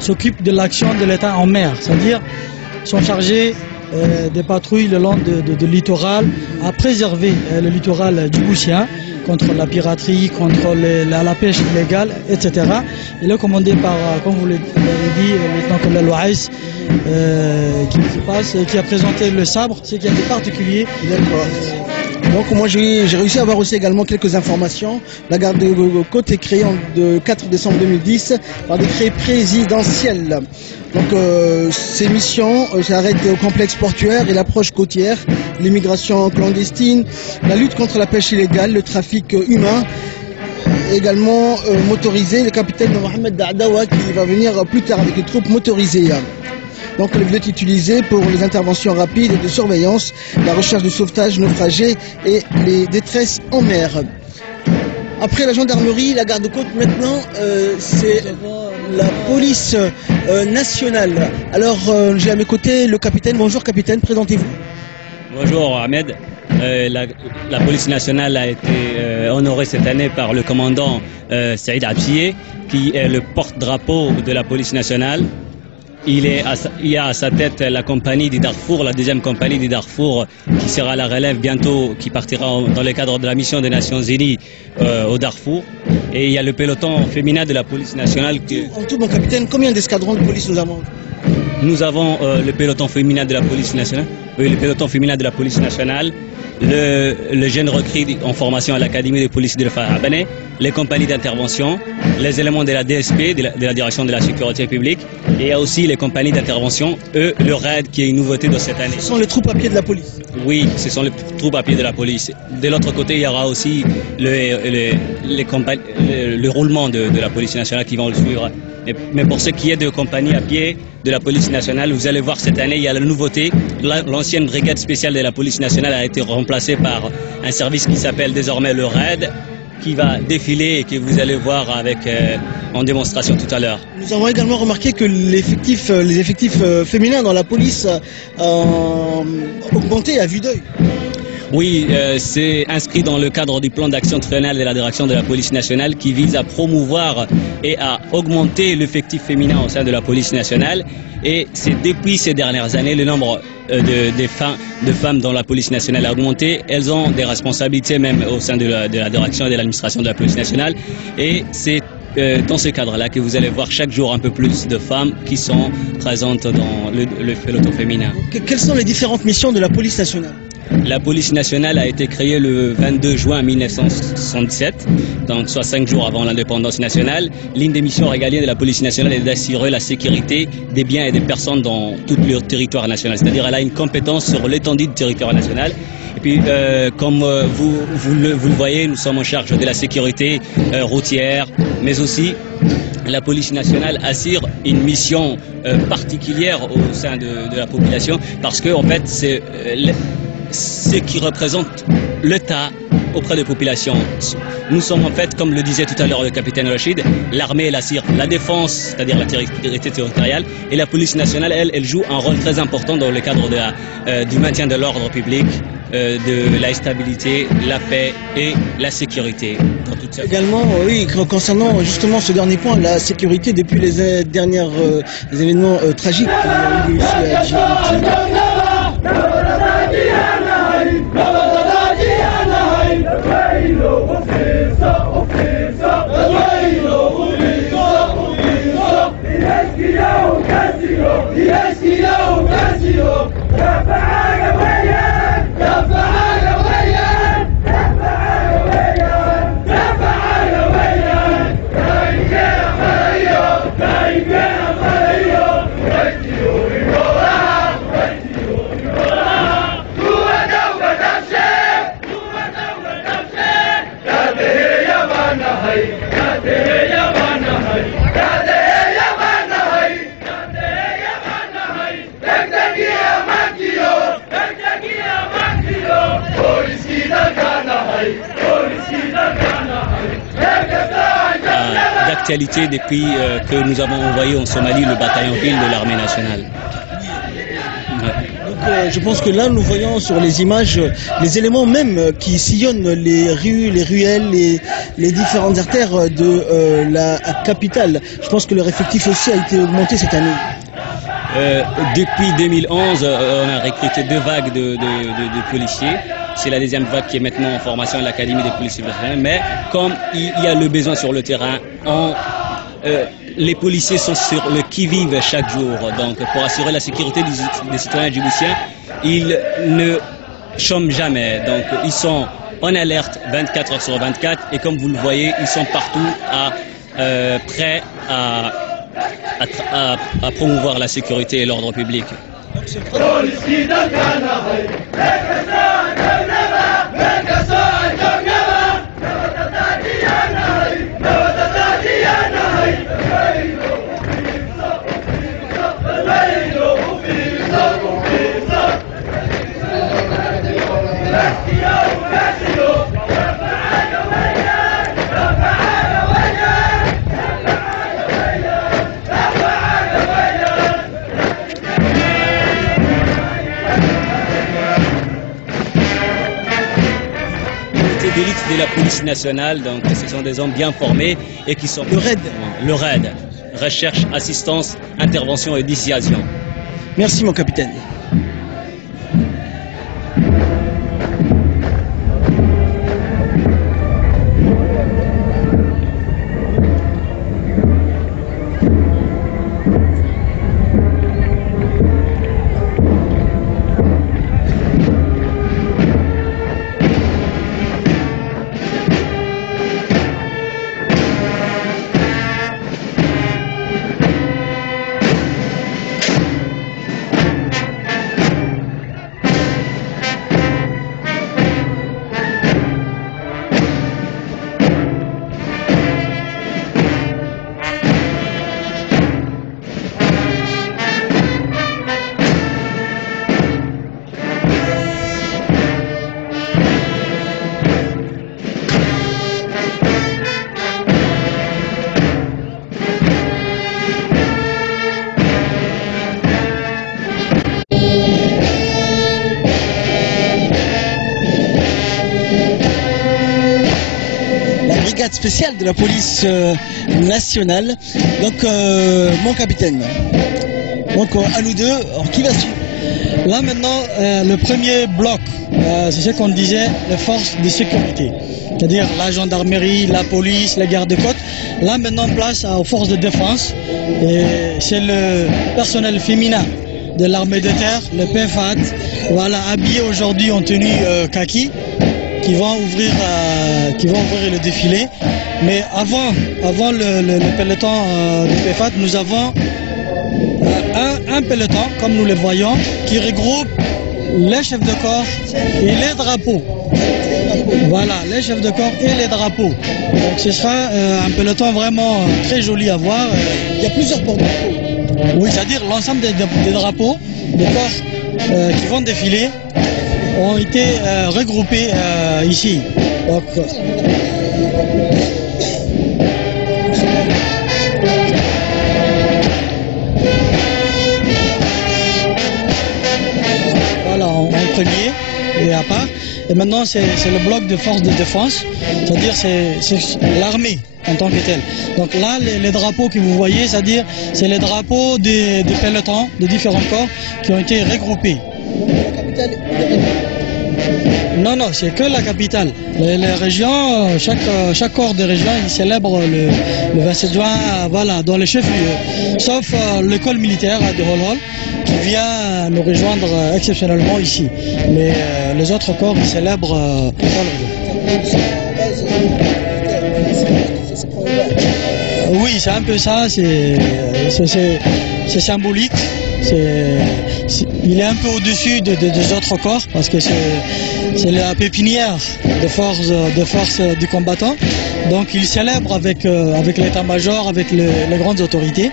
S'occupent de l'action de l'État en mer, c'est-à-dire sont chargés des patrouilles le long de littoral, à préserver le littoral djiboutien contre la piraterie, contre la pêche illégale, etc. Il est commandé par, comme vous l'avez dit, le lieutenant-colonel Louaïs, qui a présenté le sabre, c'est qu'il y a des particuliers. D'accord. Donc moi j'ai réussi à avoir aussi également quelques informations. La garde côte est créée le 4 décembre 2010 par décret présidentiel. Donc ces missions s'arrêtent au complexe portuaire et l'approche côtière, l'immigration clandestine, la lutte contre la pêche illégale, le trafic humain, également motorisé. Le capitaine Mohamed Da'dawa qui va venir plus tard avec les troupes motorisées. Donc le est utilisé pour les interventions rapides et de surveillance, la recherche de sauvetage naufragés et les détresses en mer. Après la gendarmerie, la garde-côte maintenant, c'est la police nationale. Alors j'ai à mes côtés le capitaine. Bonjour capitaine, présentez-vous. Bonjour Ahmed. La police nationale a été honorée cette année par le commandant Saïd Absiye, qui est le porte-drapeau de la police nationale. Il y a à sa tête la compagnie du Darfour, la deuxième compagnie du Darfour, qui sera à la relève bientôt, qui partira dans le cadre de la mission des Nations Unies au Darfour. Et il y a le peloton féminin de la police nationale. En tout, mon capitaine, combien d'escadrons de police nous avons? Nous avons le peloton féminin de la police nationale. le peloton féminin de la police nationale, le jeune recrue en formation à l'académie de police de Fahabane, les compagnies d'intervention, les éléments de la DSP, de la direction de la sécurité publique, et il y a aussi les compagnies d'intervention, le RAID qui est une nouveauté de cette année. Ce sont les troupes à pied de la police. Oui, ce sont les troupes à pied de la police. De l'autre côté, il y aura aussi le roulement de la police nationale qui vont le suivre. Mais pour ce qui est de compagnies à pied de la police nationale, vous allez voir cette année, il y a la nouveauté. L'ancienne brigade spéciale de la police nationale a été remplacée par un service qui s'appelle désormais le RAID, qui va défiler et que vous allez voir en démonstration tout à l'heure. Nous avons également remarqué que les effectifs féminins dans la police ont augmenté à vue d'œil. Oui, c'est inscrit dans le cadre du plan d'action triennal de la direction de la police nationale qui vise à promouvoir et à augmenter l'effectif féminin au sein de la police nationale. Et c'est depuis ces dernières années, le nombre de femmes dans la police nationale a augmenté. Elles ont des responsabilités même au sein de la direction et de l'administration de la police nationale. Et c'est dans ce cadre-là que vous allez voir chaque jour un peu plus de femmes qui sont présentes dans le peloton féminin. Quelles sont les différentes missions de la police nationale ? La police nationale a été créée le 22 juin 1977, donc soit 5 jours avant l'indépendance nationale. L'une des missions régaliennes de la police nationale est d'assurer la sécurité des biens et des personnes dans tout le territoire national. C'est-à-dire qu'elle a une compétence sur l'étendue du territoire national. Et puis, comme vous le voyez, nous sommes en charge de la sécurité routière, mais aussi la police nationale assure une mission particulière au sein de la population parce que, en fait, c'est ce qui représente l'État auprès des populations. Nous sommes en fait, comme le disait tout à l'heure le capitaine Rachid, l'armée elle assure la défense, c'est-à-dire la sécurité territoriale, et la police nationale, elle joue un rôle très important dans le cadre du maintien de l'ordre public, de la stabilité, la paix et la sécurité. Également, oui, concernant justement ce dernier point, la sécurité depuis les derniers événements tragiques qui ont eu lieu ici à Djibouti. D'actualité depuis que nous avons envoyé en Somalie le bataillon ville de l'armée nationale. Donc, je pense que là, nous voyons sur les images les éléments même qui sillonnent les rues, les ruelles, les différentes artères de la capitale. Je pense que leur effectif aussi a été augmenté cette année. Depuis 2011, on a recruté 2 vagues de policiers. C'est la deuxième vague qui est maintenant en formation à l'Académie des policiers. Mais comme il y a le besoin sur le terrain, les policiers sont sur le qui-vive chaque jour. Donc pour assurer la sécurité des citoyens djiboutiens, ils ne chôment jamais. Donc ils sont en alerte 24 heures sur 24. Et comme vous le voyez, ils sont partout prêts à promouvoir la sécurité et l'ordre public. D'élite de la police nationale, donc ce sont des hommes bien formés et qui sont le RAID, recherche, assistance, intervention et dissuasion. Merci mon capitaine. brigade spéciale de la police nationale. Donc, mon capitaine. Donc, à nous deux, alors, qui va suivre? Là maintenant, le premier bloc, c'est ce qu'on disait, les forces de sécurité. C'est-à-dire la gendarmerie, la police, les gardes-côtes. Là maintenant, place aux forces de défense. Et c'est le personnel féminin de l'armée de terre, le PFAT, voilà, habillé aujourd'hui en tenue kaki, qui vont ouvrir le défilé. Mais avant le peloton du PFAT, nous avons un peloton, comme nous le voyons, qui regroupe les chefs de corps et les drapeaux. Voilà, les chefs de corps et les drapeaux. Donc ce sera un peloton vraiment très joli à voir. Il y a plusieurs porte-drapeaux. Oui, c'est-à-dire l'ensemble des drapeaux, des corps qui vont défiler, ont été regroupés ici. Donc, voilà, en premier et à part. Et maintenant, c'est le bloc de force de défense, c'est-à-dire c'est l'armée en tant que telle. Donc là, les drapeaux que vous voyez, c'est-à-dire c'est les drapeaux des pelotons, de différents corps qui ont été regroupés. Non, c'est que la capitale. Les régions, chaque corps de région, il célèbre le 27 juin, voilà, dans les chefs-lieux. Sauf l'école militaire de Holhol, qui vient nous rejoindre exceptionnellement ici. Mais les autres corps, ils célèbrent oui, c'est un peu ça, c'est symbolique. Il est un peu au-dessus des autres corps parce que c'est la pépinière de force du combattant. Donc il célèbre avec l'état-major, avec les grandes autorités.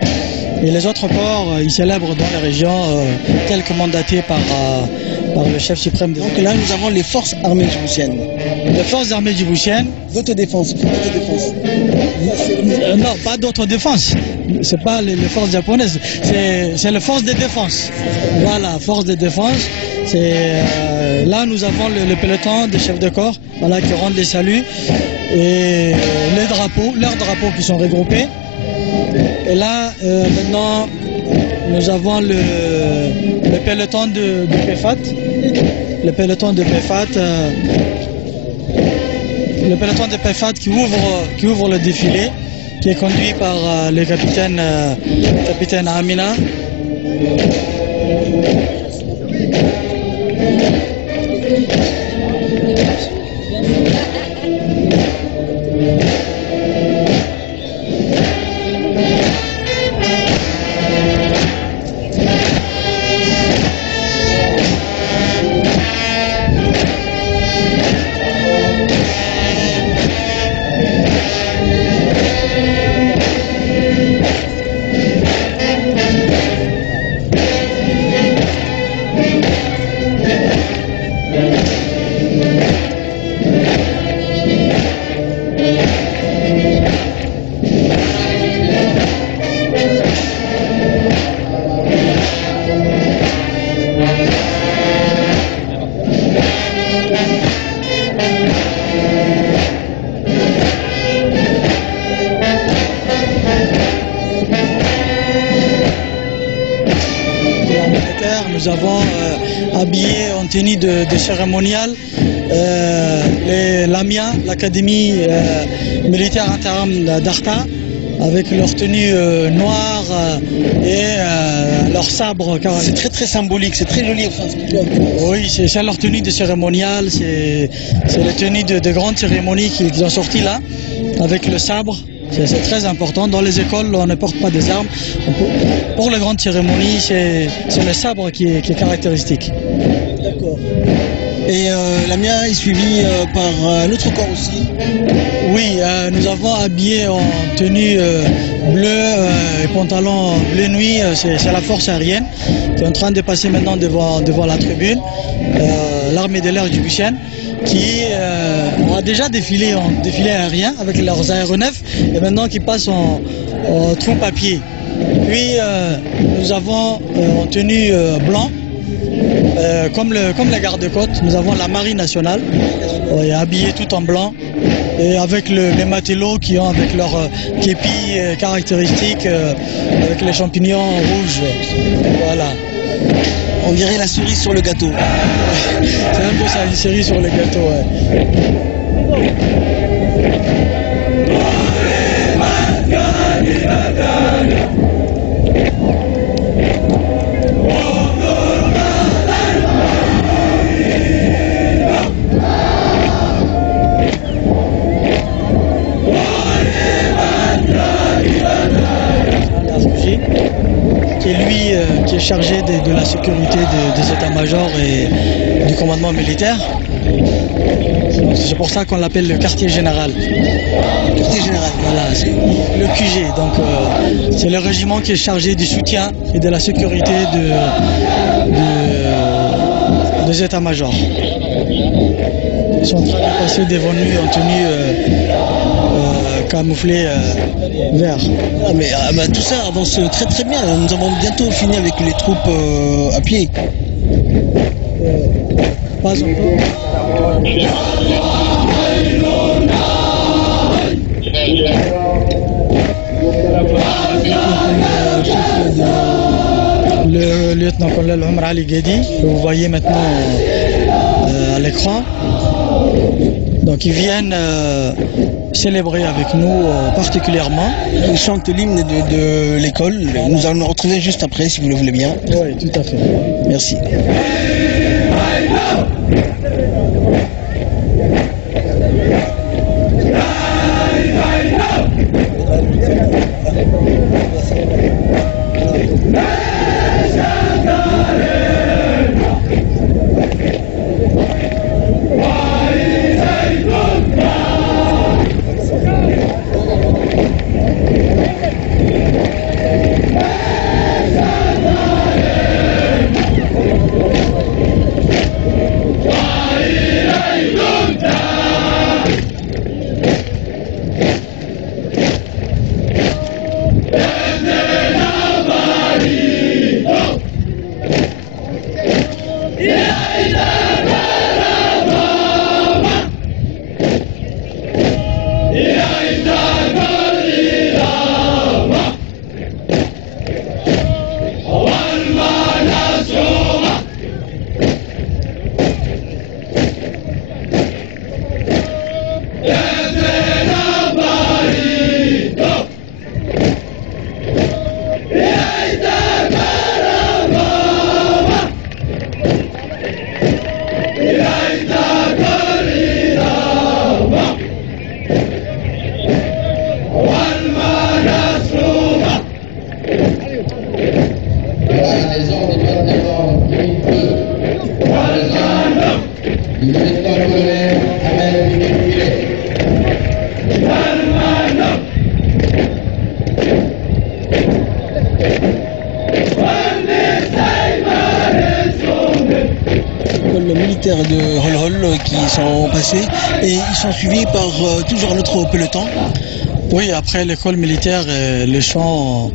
Et les autres corps, ils célèbrent dans les régions tels que mandatés par le chef suprême des Donc là, nous avons les forces armées djiboutiennes. Les forces armées djiboutiennes. D'autodéfense. Non, pas d'autodéfense. C'est pas les forces japonaises. C'est les forces de défense. Voilà, forces de défense. Là, nous avons le peloton des chefs de corps, voilà, qui rendent des saluts et leurs drapeaux qui sont regroupés. Et là, maintenant, nous avons le peloton de PFAT. Le peloton de PFAT. Le peloton de PFAT qui ouvre le défilé, qui est conduit par le capitaine Amina. Nous avons habillé en tenue de cérémonial l'AMIA, l'Académie militaire intérim d'Arta, avec leur tenue noire et leur sabre. C'est très très symbolique, c'est très joli. Enfin, oui, c'est leur tenue de cérémonial, c'est la tenue de grandes cérémonies qu'ils ont sorti là, avec le sabre. C'est très important. Dans les écoles, on ne porte pas des armes. Pour les grandes cérémonies, c'est le sabre qui est caractéristique. D'accord. Et l'AMIA est suivie par l'autre corps aussi. Oui, nous avons habillé en tenue bleue et pantalon bleu nuit. C'est la force aérienne qui est en train de passer maintenant devant la tribune. L'armée de l'air djiboutienne qui a déjà défilé en défilé aérien avec leurs aéronefs et maintenant qui passe en trompe à pied. Puis nous avons en tenue blanc, comme les gardes-côtes, nous avons la marine nationale, habillée tout en blanc. et avec les matelots qui ont avec leur képi caractéristique, avec les champignons rouges. Voilà. On dirait la cerise sur le gâteau. C'est un peu ça, une cerise sur le gâteau. Ouais. Qui est lui qui est chargé de la sécurité des états-majors et du commandement militaire. C'est pour ça qu'on l'appelle le quartier général. Quartier général. Voilà, c'est le QG. Donc c'est le régiment qui est chargé du soutien et de la sécurité des états-majors. Ils sont en train de passer des venus en tenue camouflée vert. Ah, mais tout ça avance très très bien. Nous avons bientôt fini avec les troupes à pied. Pas encore. Le lieutenant-colonel Omar Ali Ghedi, que vous voyez maintenant à l'écran. Donc ils viennent célébrer avec nous particulièrement. Ils chantent l'hymne de l'école. Nous allons nous retrouver juste après, si vous le voulez bien. Oui, tout à fait. Merci. De Hol qui sont passés et ils sont suivis par toujours notre peloton. Oui, après l'école militaire, le chant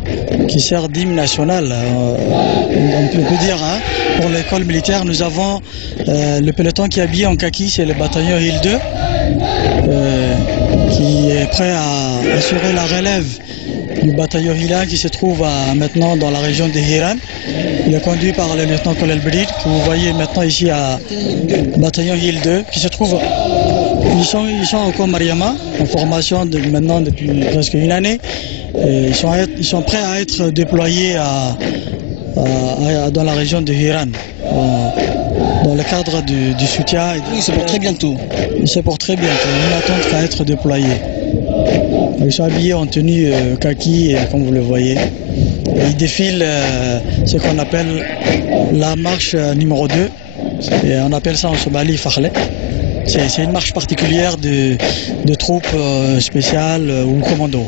qui sert d'hymne national, on peut dire, hein, pour l'école militaire, nous avons le peloton qui est habillé en kaki, c'est le bataillon Hill 2, qui est prêt à assurer la relève du bataillon Hill 1 qui se trouve maintenant dans la région de Hiran. Il est conduit par le lieutenant-colonel Brid, que vous voyez maintenant ici à bataillon Hill 2, qui se trouve. Ils sont au camp Mariama, en formation maintenant depuis presque une année. Et ils sont prêts à être déployés dans la région de Hiran, dans le cadre du soutien. Oui, c'est pour très bientôt. C'est pour très bientôt. Ils n'attendent qu'à être déployés. Ils sont habillés en tenue kaki, comme vous le voyez. Et ils défilent ce qu'on appelle la marche numéro 2. Et on appelle ça en Somalie Fakhle. C'est une marche particulière de troupes spéciales ou commando.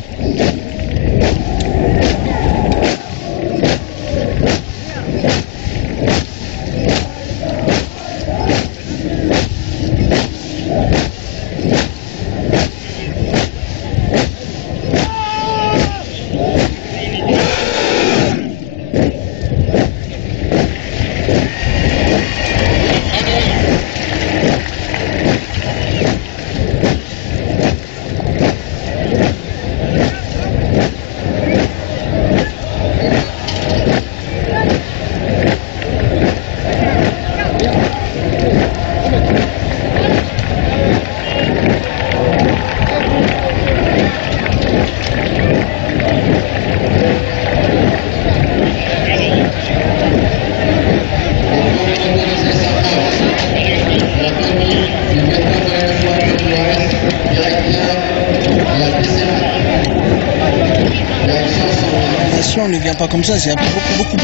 vient pas comme ça, c'est beaucoup.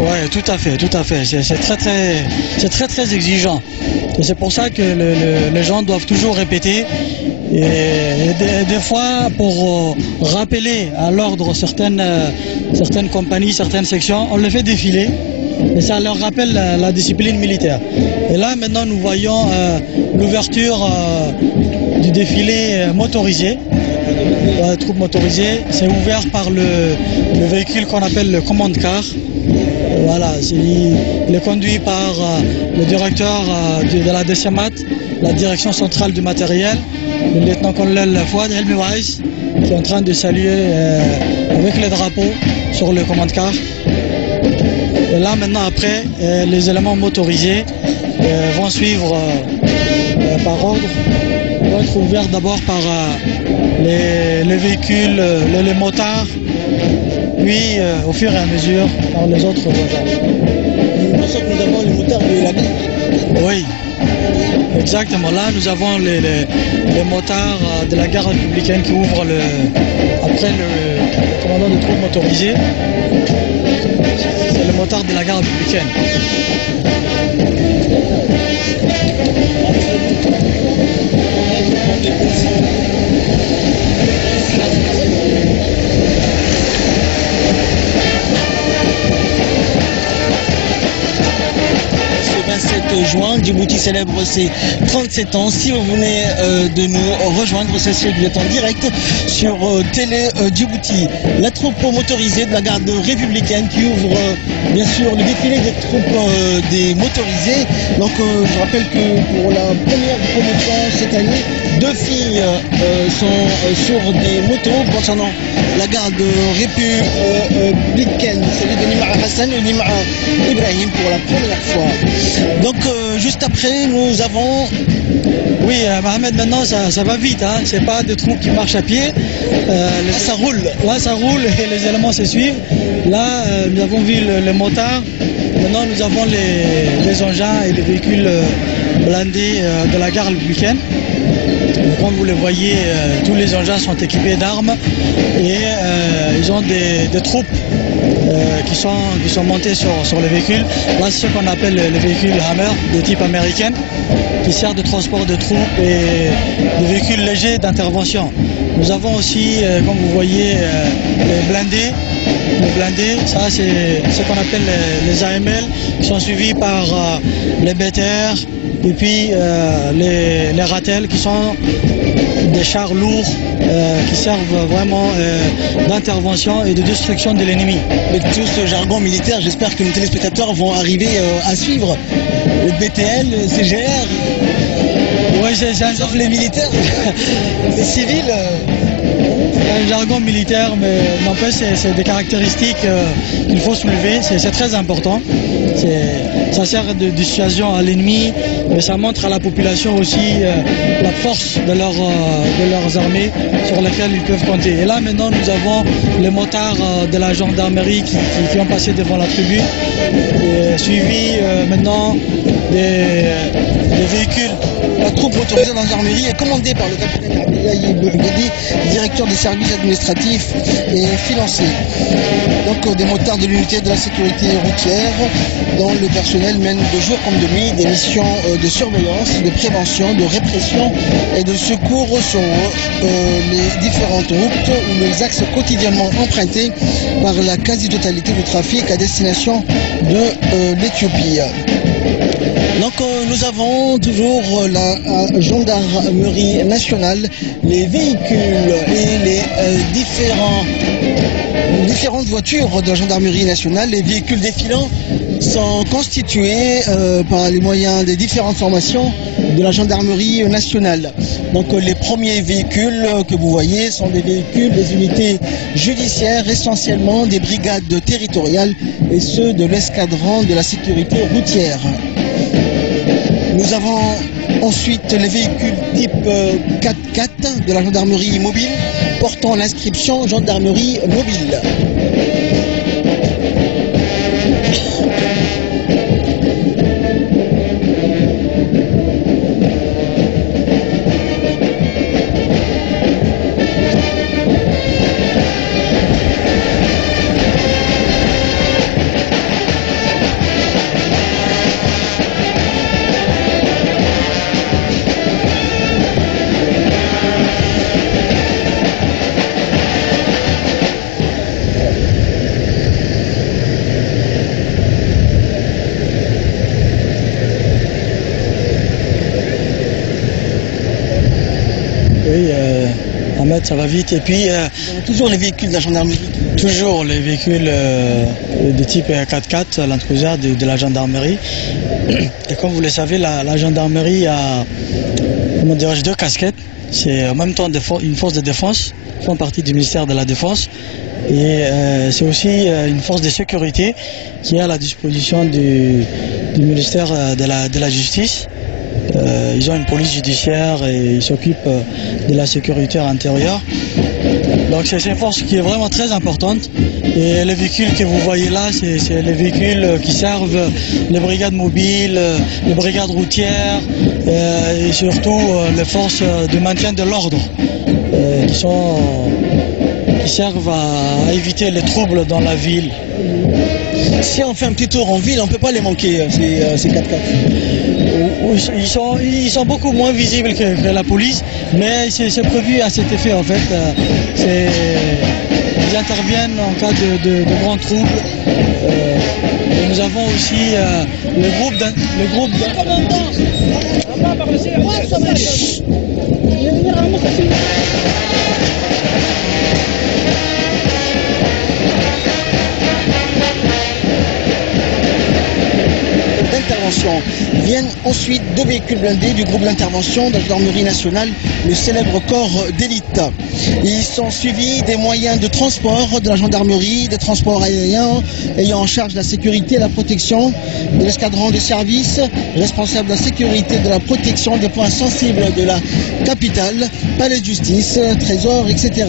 Ouais, tout à fait. C'est très exigeant. Et c'est pour ça que les gens doivent toujours répéter. Et des fois, pour rappeler à l'ordre certaines compagnies, certaines sections, on les fait défiler. Et ça leur rappelle la discipline militaire. Et là, maintenant, nous voyons l'ouverture du défilé motorisé. Les troupes motorisées, c'est ouvert par le véhicule qu'on appelle le command car. Voilà, il est conduit par le directeur de la DCMAT, la direction centrale du matériel, le lieutenant-colonel Fouad Helmi Weiss, qui est en train de saluer avec les drapeaux sur le command car. Et là, maintenant, après, les éléments motorisés vont suivre par ordre. Ils vont être ouverts d'abord par les véhicules, les motards, puis au fur et à mesure par les autres voyageurs. Nous avons les motards de la ville. Oui, exactement. Là, nous avons les motards de la garde républicaine qui ouvrent après le commandant des troupes motorisées. C'est le motard de la garde républicaine. Juin, Djibouti célèbre ses 37 ans. Si vous venez de nous rejoindre, sachez que vous êtes en direct sur Télé Djibouti. La troupe motorisée de la garde républicaine qui ouvre bien sûr le défilé des troupes des motorisés. Donc je rappelle que pour la première promotion cette année, 2 filles sont sur des motos concernant la garde républicaine, celui de Nima Hassan et Nima Ibrahim pour la première fois. Donc juste après, nous avons... Oui, Mohamed, maintenant ça va vite, hein. C'est pas des troupes qui marchent à pied. Là, ça roule. Là, ça roule et les éléments se suivent. Là, nous avons vu les motards. Maintenant, nous avons les engins et les véhicules blindés de la garde républicaine. Comme vous le voyez, tous les engins sont équipés d'armes et ils ont des troupes qui sont montées sur les véhicules. Là, c'est ce qu'on appelle les véhicules Hammer de type américain qui servent de transport de troupes et de véhicules légers d'intervention. Nous avons aussi, comme vous voyez, les blindés. Les blindés, ça c'est ce qu'on appelle les AML qui sont suivis par les BTR et puis les Ratel qui sont des chars lourds qui servent vraiment d'intervention et de destruction de l'ennemi. Avec tout ce jargon militaire, j'espère que nos téléspectateurs vont arriver à suivre le BTL, le CGR. Oui, c'est un Sauf les militaires, les civils. Un jargon militaire, mais n'empêche, c'est des caractéristiques qu'il faut soulever, c'est très important. Ça sert de dissuasion à l'ennemi, mais ça montre à la population aussi la force de leurs armées sur lesquelles ils peuvent compter. Et là maintenant nous avons les motards de la gendarmerie qui ont passé devant la tribune, suivis maintenant des véhicules. La troupe motorisée de la gendarmerie est commandée par le capitaine Abdillahi Bourguedi, directeur des services administratifs et financiers. Donc des motards de l'unité de la sécurité routière, dont le personnel mène de jour comme de nuit des missions de surveillance, de prévention, de répression et de secours sur les différentes routes ou les axes quotidiennement empruntés par la quasi-totalité du trafic à destination de l'Éthiopie. Donc nous avons toujours la gendarmerie nationale, les véhicules et les différentes voitures de la gendarmerie nationale. Les véhicules défilants sont constitués par les moyens des différentes formations de la gendarmerie nationale. Donc les premiers véhicules que vous voyez sont des véhicules des unités judiciaires, essentiellement des brigades territoriales et ceux de l'escadron de la sécurité routière. Nous avons ensuite les véhicules type 4x4 de la gendarmerie mobile portant l'inscription gendarmerie mobile. km, ça va vite. Et puis, toujours les véhicules de la gendarmerie. Toujours les véhicules de type 4x4, Land Cruiser de la gendarmerie. Et comme vous le savez, la gendarmerie a, comment dirais-je, 2 casquettes. C'est en même temps une force de défense, font partie du ministère de la Défense. Et c'est aussi une force de sécurité qui est à la disposition du ministère de la Justice. Ils ont une police judiciaire et ils s'occupent de la sécurité intérieure. Donc c'est une force qui est vraiment très importante. Et les véhicules que vous voyez là, c'est les véhicules qui servent les brigades mobiles, les brigades routières et surtout les forces de maintien de l'ordre qui servent à éviter les troubles dans la ville. Si on fait un petit tour en ville, on ne peut pas les manquer, ces 4x4. Ils sont beaucoup moins visibles que la police, mais c'est prévu à cet effet en fait. Ils interviennent en cas de grands troubles. Et nous avons aussi le groupe d'intervention. Viennent ensuite 2 véhicules blindés du groupe d'intervention de la gendarmerie nationale, le célèbre corps d'élite. Ils sont suivis des moyens de transport de la gendarmerie, des transports aériens ayant en charge la sécurité et la protection de l'escadron de service, responsable de la sécurité et de la protection des points sensibles de la capitale, palais de justice, trésor, etc.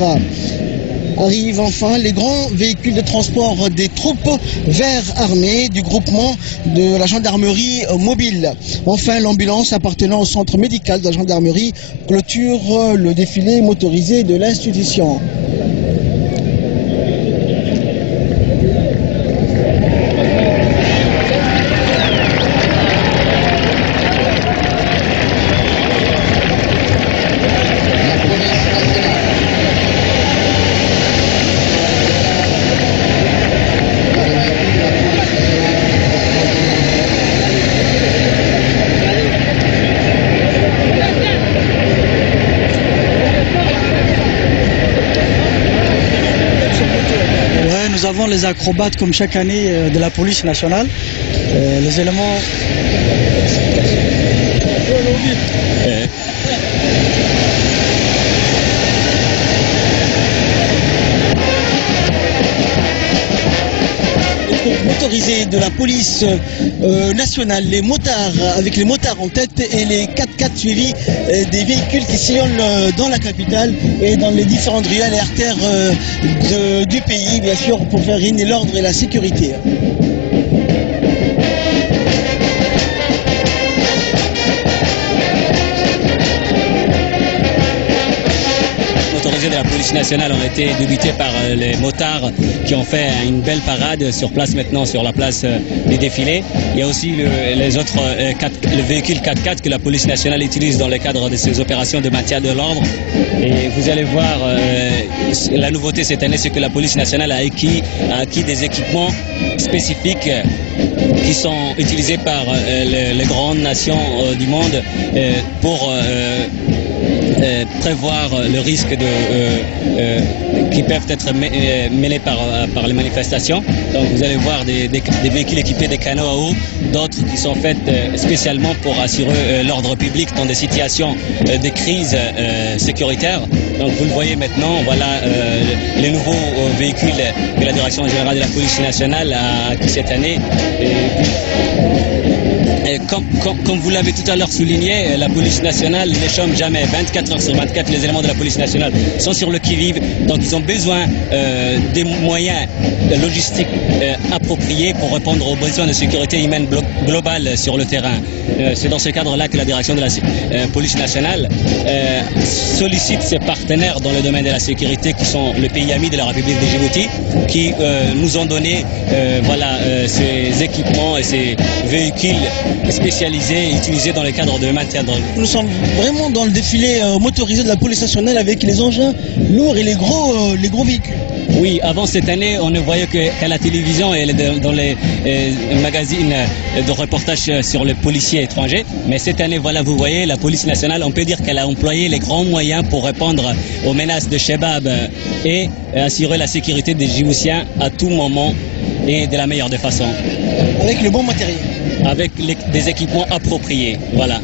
Arrivent enfin les grands véhicules de transport des troupes verts armées du groupement de la gendarmerie mobile. Enfin, l'ambulance appartenant au centre médical de la gendarmerie clôture le défilé motorisé de l'institution. Nous avons les acrobates comme chaque année de la police nationale. Les éléments... Motorisés de la police nationale, les motards avec les motards en tête et les 4x4 suivis des véhicules qui sillonnent dans la capitale et dans les différentes ruelles et artères du pays, bien sûr, pour faire régner l'ordre et la sécurité. De la police nationale ont été débutés par les motards qui ont fait une belle parade sur place maintenant, sur la place des défilés. Il y a aussi le véhicule 4x4 que la police nationale utilise dans le cadre de ses opérations de maintien de l'ordre. Et vous allez voir, la nouveauté cette année, c'est que la police nationale a acquis des équipements spécifiques qui sont utilisés par les grandes nations du monde pour prévoir le risque qui peuvent être mêlés par les manifestations. Donc vous allez voir des véhicules équipés de canaux à eau, d'autres qui sont faits spécialement pour assurer l'ordre public dans des situations de crise sécuritaire. Donc vous le voyez maintenant, voilà les nouveaux véhicules que la Direction générale de la police nationale a acquis cette année. Et comme vous l'avez tout à l'heure souligné, la police nationale ne chôme jamais. 24 heures sur 24, les éléments de la police nationale sont sur le qui-vive. Donc ils ont besoin des moyens logistiques appropriés pour répondre aux besoins de sécurité humaine globale sur le terrain. C'est dans ce cadre-là que la direction de la police nationale sollicite ses partenaires dans le domaine de la sécurité, qui sont le pays ami de la République de Djibouti, qui nous ont donné ces équipements et ces véhicules spécialisés utilisés dans le cadre de maintien de l'ordre. Nous sommes vraiment dans le défilé motorisé de la police nationale avec les engins lourds et les gros véhicules. Oui, avant cette année, on ne voyait qu'à la télévision et dans les magazines de reportage sur les policiers étrangers. Mais cette année, voilà, vous voyez, la police nationale, on peut dire qu'elle a employé les grands moyens pour répondre aux menaces de Chebab et assurer la sécurité des Djiboutiens à tout moment et de la meilleure des façons. Avec le bon matériel. Avec des équipements appropriés, voilà.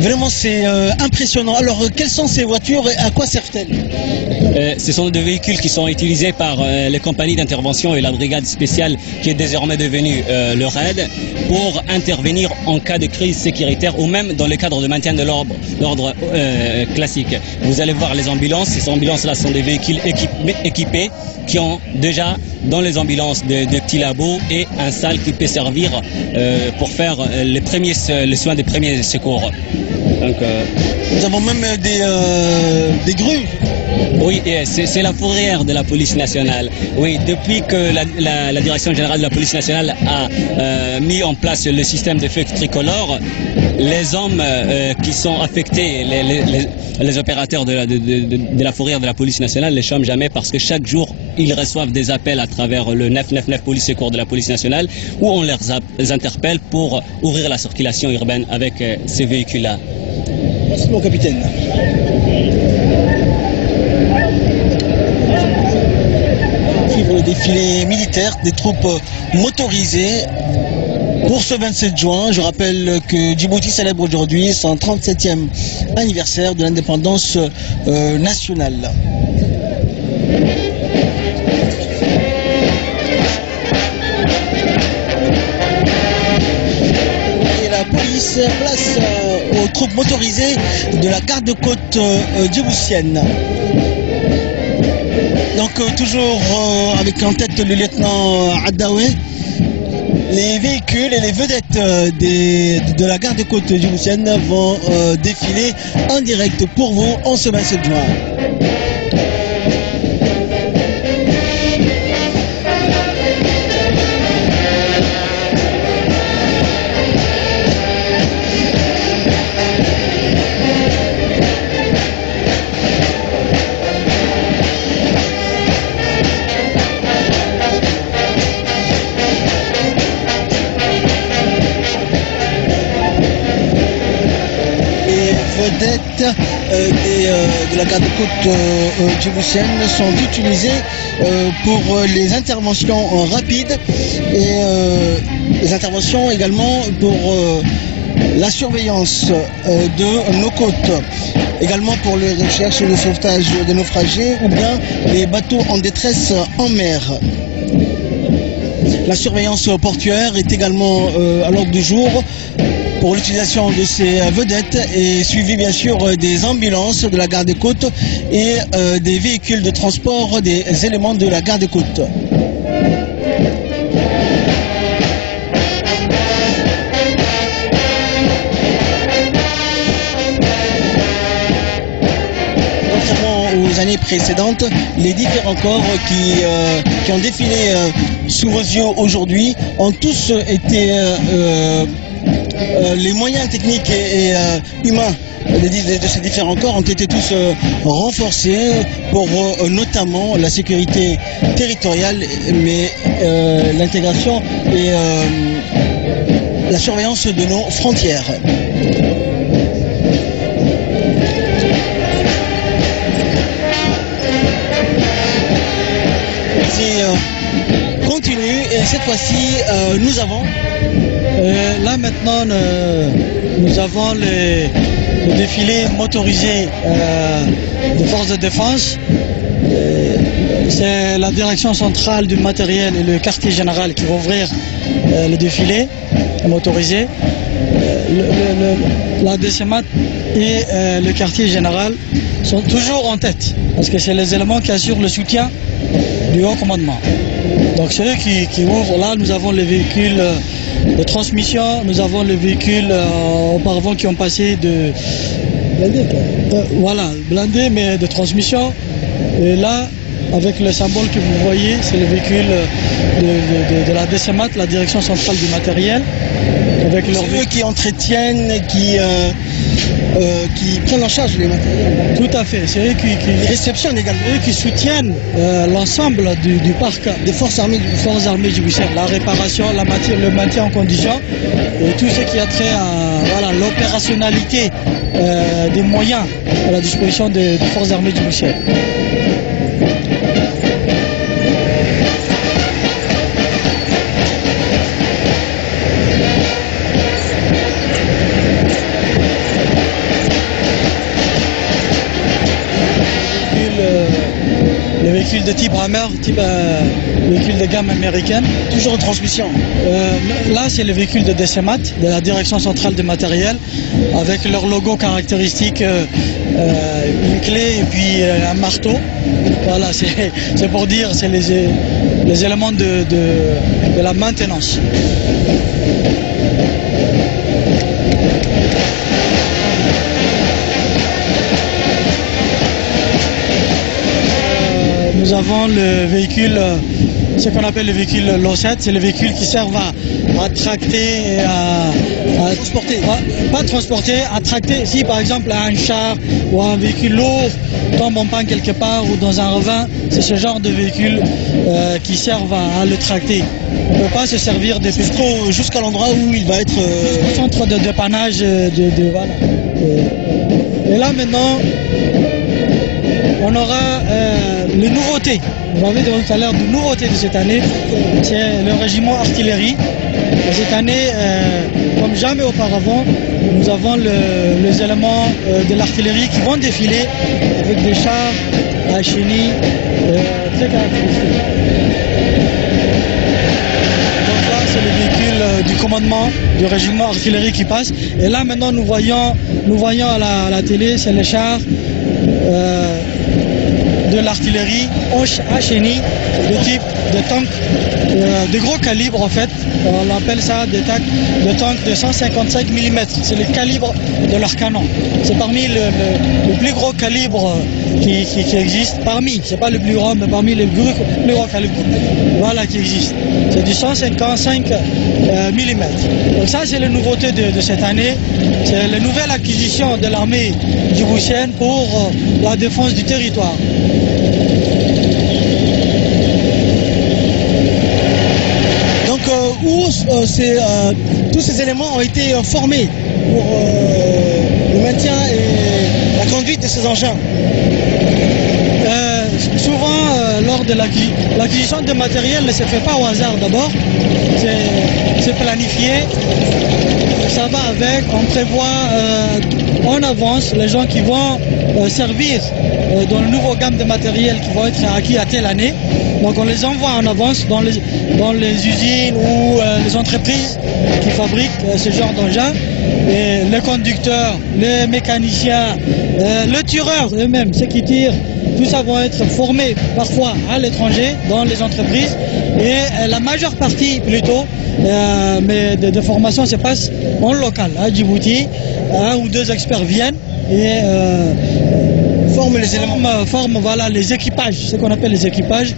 Vraiment, c'est impressionnant. Alors, quelles sont ces voitures et à quoi servent-elles? Ce sont des véhicules qui sont utilisés par les compagnies d'intervention et la brigade spéciale qui est désormais devenue le RAID pour intervenir en cas de crise sécuritaire ou même dans le cadre de maintien de l'ordre classique. Vous allez voir les ambulances. Ces ambulances-là sont des véhicules équipés qui ont déjà dans les ambulances de petits labos et un salle qui peut servir pour faire les soins des premiers secours. Donc, nous avons même des grues. Oui, c'est la fourrière de la police nationale. Oui, depuis que la direction générale de la police nationale a mis en place le système de feux tricolores, les hommes qui sont affectés, les opérateurs de la fourrière de la police nationale, ne les chôment jamais parce que chaque jour, ils reçoivent des appels à travers le 999 police secours de la police nationale où on les interpelle pour ouvrir la circulation urbaine avec ces véhicules-là. Merci mon capitaine. Suivre le défilé militaire des troupes motorisées pour ce 27 juin. Je rappelle que Djibouti célèbre aujourd'hui son 37e anniversaire de l'indépendance nationale. Et la police place aux troupes motorisées de la garde-côte djiboutienne. Donc toujours avec en tête le lieutenant Addaoué, les véhicules et les vedettes de la garde-côte djiboutienne vont défiler en direct pour vous en ce 27 juin. De la garde-côte djiboutienne sont utilisées pour les interventions rapides et les interventions également pour la surveillance de nos côtes, également pour les recherches et le sauvetage des naufragés ou bien les bateaux en détresse en mer. La surveillance portuaire est également à l'ordre du jour pour l'utilisation de ces vedettes et suivi bien sûr des ambulances de la garde-côte et des véhicules de transport des éléments de la garde-côte. Contrairement aux années précédentes, les différents corps qui ont défilé sous vos yeux aujourd'hui ont tous été les moyens techniques et humains de ces différents corps ont été tous renforcés pour notamment la sécurité territoriale, mais l'intégration et la surveillance de nos frontières. Continue et cette fois-ci nous avons là maintenant nous avons le défilé motorisé des forces de défense. C'est la direction centrale du matériel et le quartier général qui vont ouvrir le défilé motorisé. La DCMAT et le quartier général sont toujours en tête parce que c'est les éléments qui assurent le soutien du haut commandement. Donc c'est eux qui ouvrent. Là nous avons les véhicules de transmission, nous avons les véhicules auparavant qui ont passé de blindés mais de transmission. Et là avec le symbole que vous voyez, c'est le véhicule de la DCMAT, la direction centrale du matériel. avec leur C'est eux qui entretiennent, qui prennent en charge les matériels. Tout à fait, c'est eux Ils réceptionnent également. eux qui soutiennent l'ensemble du parc Des forces armées du forces armées djiboutiennes, la réparation, le maintien en condition et tout ce qui a trait à l'opérationnalité des moyens à la disposition des forces armées djiboutiennes. Le véhicule de type Hammer, véhicule de gamme américaine. toujours en transmission. Là, c'est le véhicule de DCMAT, de la Direction Centrale des Matériels, avec leur logo caractéristique, une clé et puis un marteau. Voilà, c'est pour dire, c'est les éléments de la maintenance. Nous avons le véhicule, ce qu'on appelle le véhicule LO7, c'est le véhicule qui sert à tracter et à transporter. Pas transporter, à tracter. Si par exemple un char ou un véhicule lourd tombe en panne quelque part ou dans un ravin, c'est ce genre de véhicule qui servent à le tracter. On ne peut pas se servir de Jusqu'à l'endroit où il va être... centre de dépannage. Voilà. Et là maintenant, on aura les nouveautés. Vous avez demandé tout à l'heure de nouveautés de cette année. C'est le régiment artillerie. Et cette année, comme jamais auparavant, nous avons les éléments de l'artillerie qui vont défiler avec des chars à chenilles très caractéristiques. Donc là, c'est le véhicule du commandement du régiment artillerie qui passe. Et là, maintenant, nous voyons à la télé, c'est les chars de l'artillerie à chenilles de type de tank de gros calibre en fait. On appelle ça des tanks de 155 mm. C'est le calibre de leur canon. C'est parmi le plus gros calibre qui existe. C'est pas le plus grand, mais parmi les plus gros calibres. Voilà, qui existe. C'est du 155 mm. Donc ça, c'est la nouveauté de cette année. C'est la nouvelle acquisition de l'armée djiboutienne pour la défense du territoire. Tous ces éléments ont été formés pour le maintien et la conduite de ces engins. Souvent, lors de l'acquisition de matériel, ne se fait pas au hasard d'abord. C'est planifié, ça va avec, on prévoit en avance les gens qui vont servir dans le nouveau gamme de matériel qui vont être acquis à telle année. Donc on les envoie en avance dans les usines ou les entreprises qui fabriquent ce genre d'engins. Et les conducteurs, les mécaniciens, les tireurs eux-mêmes, ceux qui tirent, tout ça vont être formés parfois à l'étranger, dans les entreprises. Et la majeure partie plutôt, mais de formation se passe en local, à Djibouti. Un ou deux experts viennent et forment les éléments. Forment voilà, les équipages, ce qu'on appelle les équipages.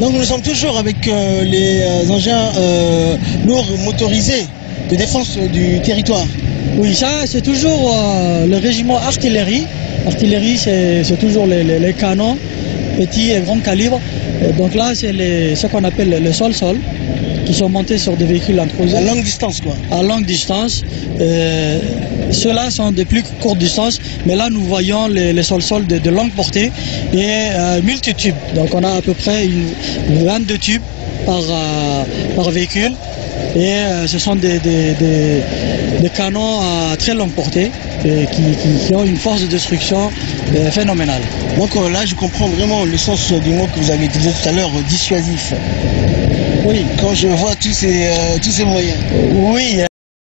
Donc nous sommes toujours avec les engins lourds motorisés de défense du territoire. Oui, ça c'est toujours le régiment artillerie. Artillerie, c'est toujours les canons, petits et grands calibres. Donc là, c'est ce qu'on appelle le sol-sol, qui sont montés sur des véhicules intrusés. À longue distance, quoi. À longue distance. Ceux-là sont de plus courte distance, mais là, nous voyons les sol-sol de longue portée et multitubes. Donc on a à peu près une 22 tubes par véhicule. Et ce sont des canons à très longue portée qui ont une force de destruction phénoménale. Donc là, je comprends vraiment le sens du mot que vous avez utilisé tout à l'heure, dissuasif. Oui. Quand je vois tous ces moyens. Oui.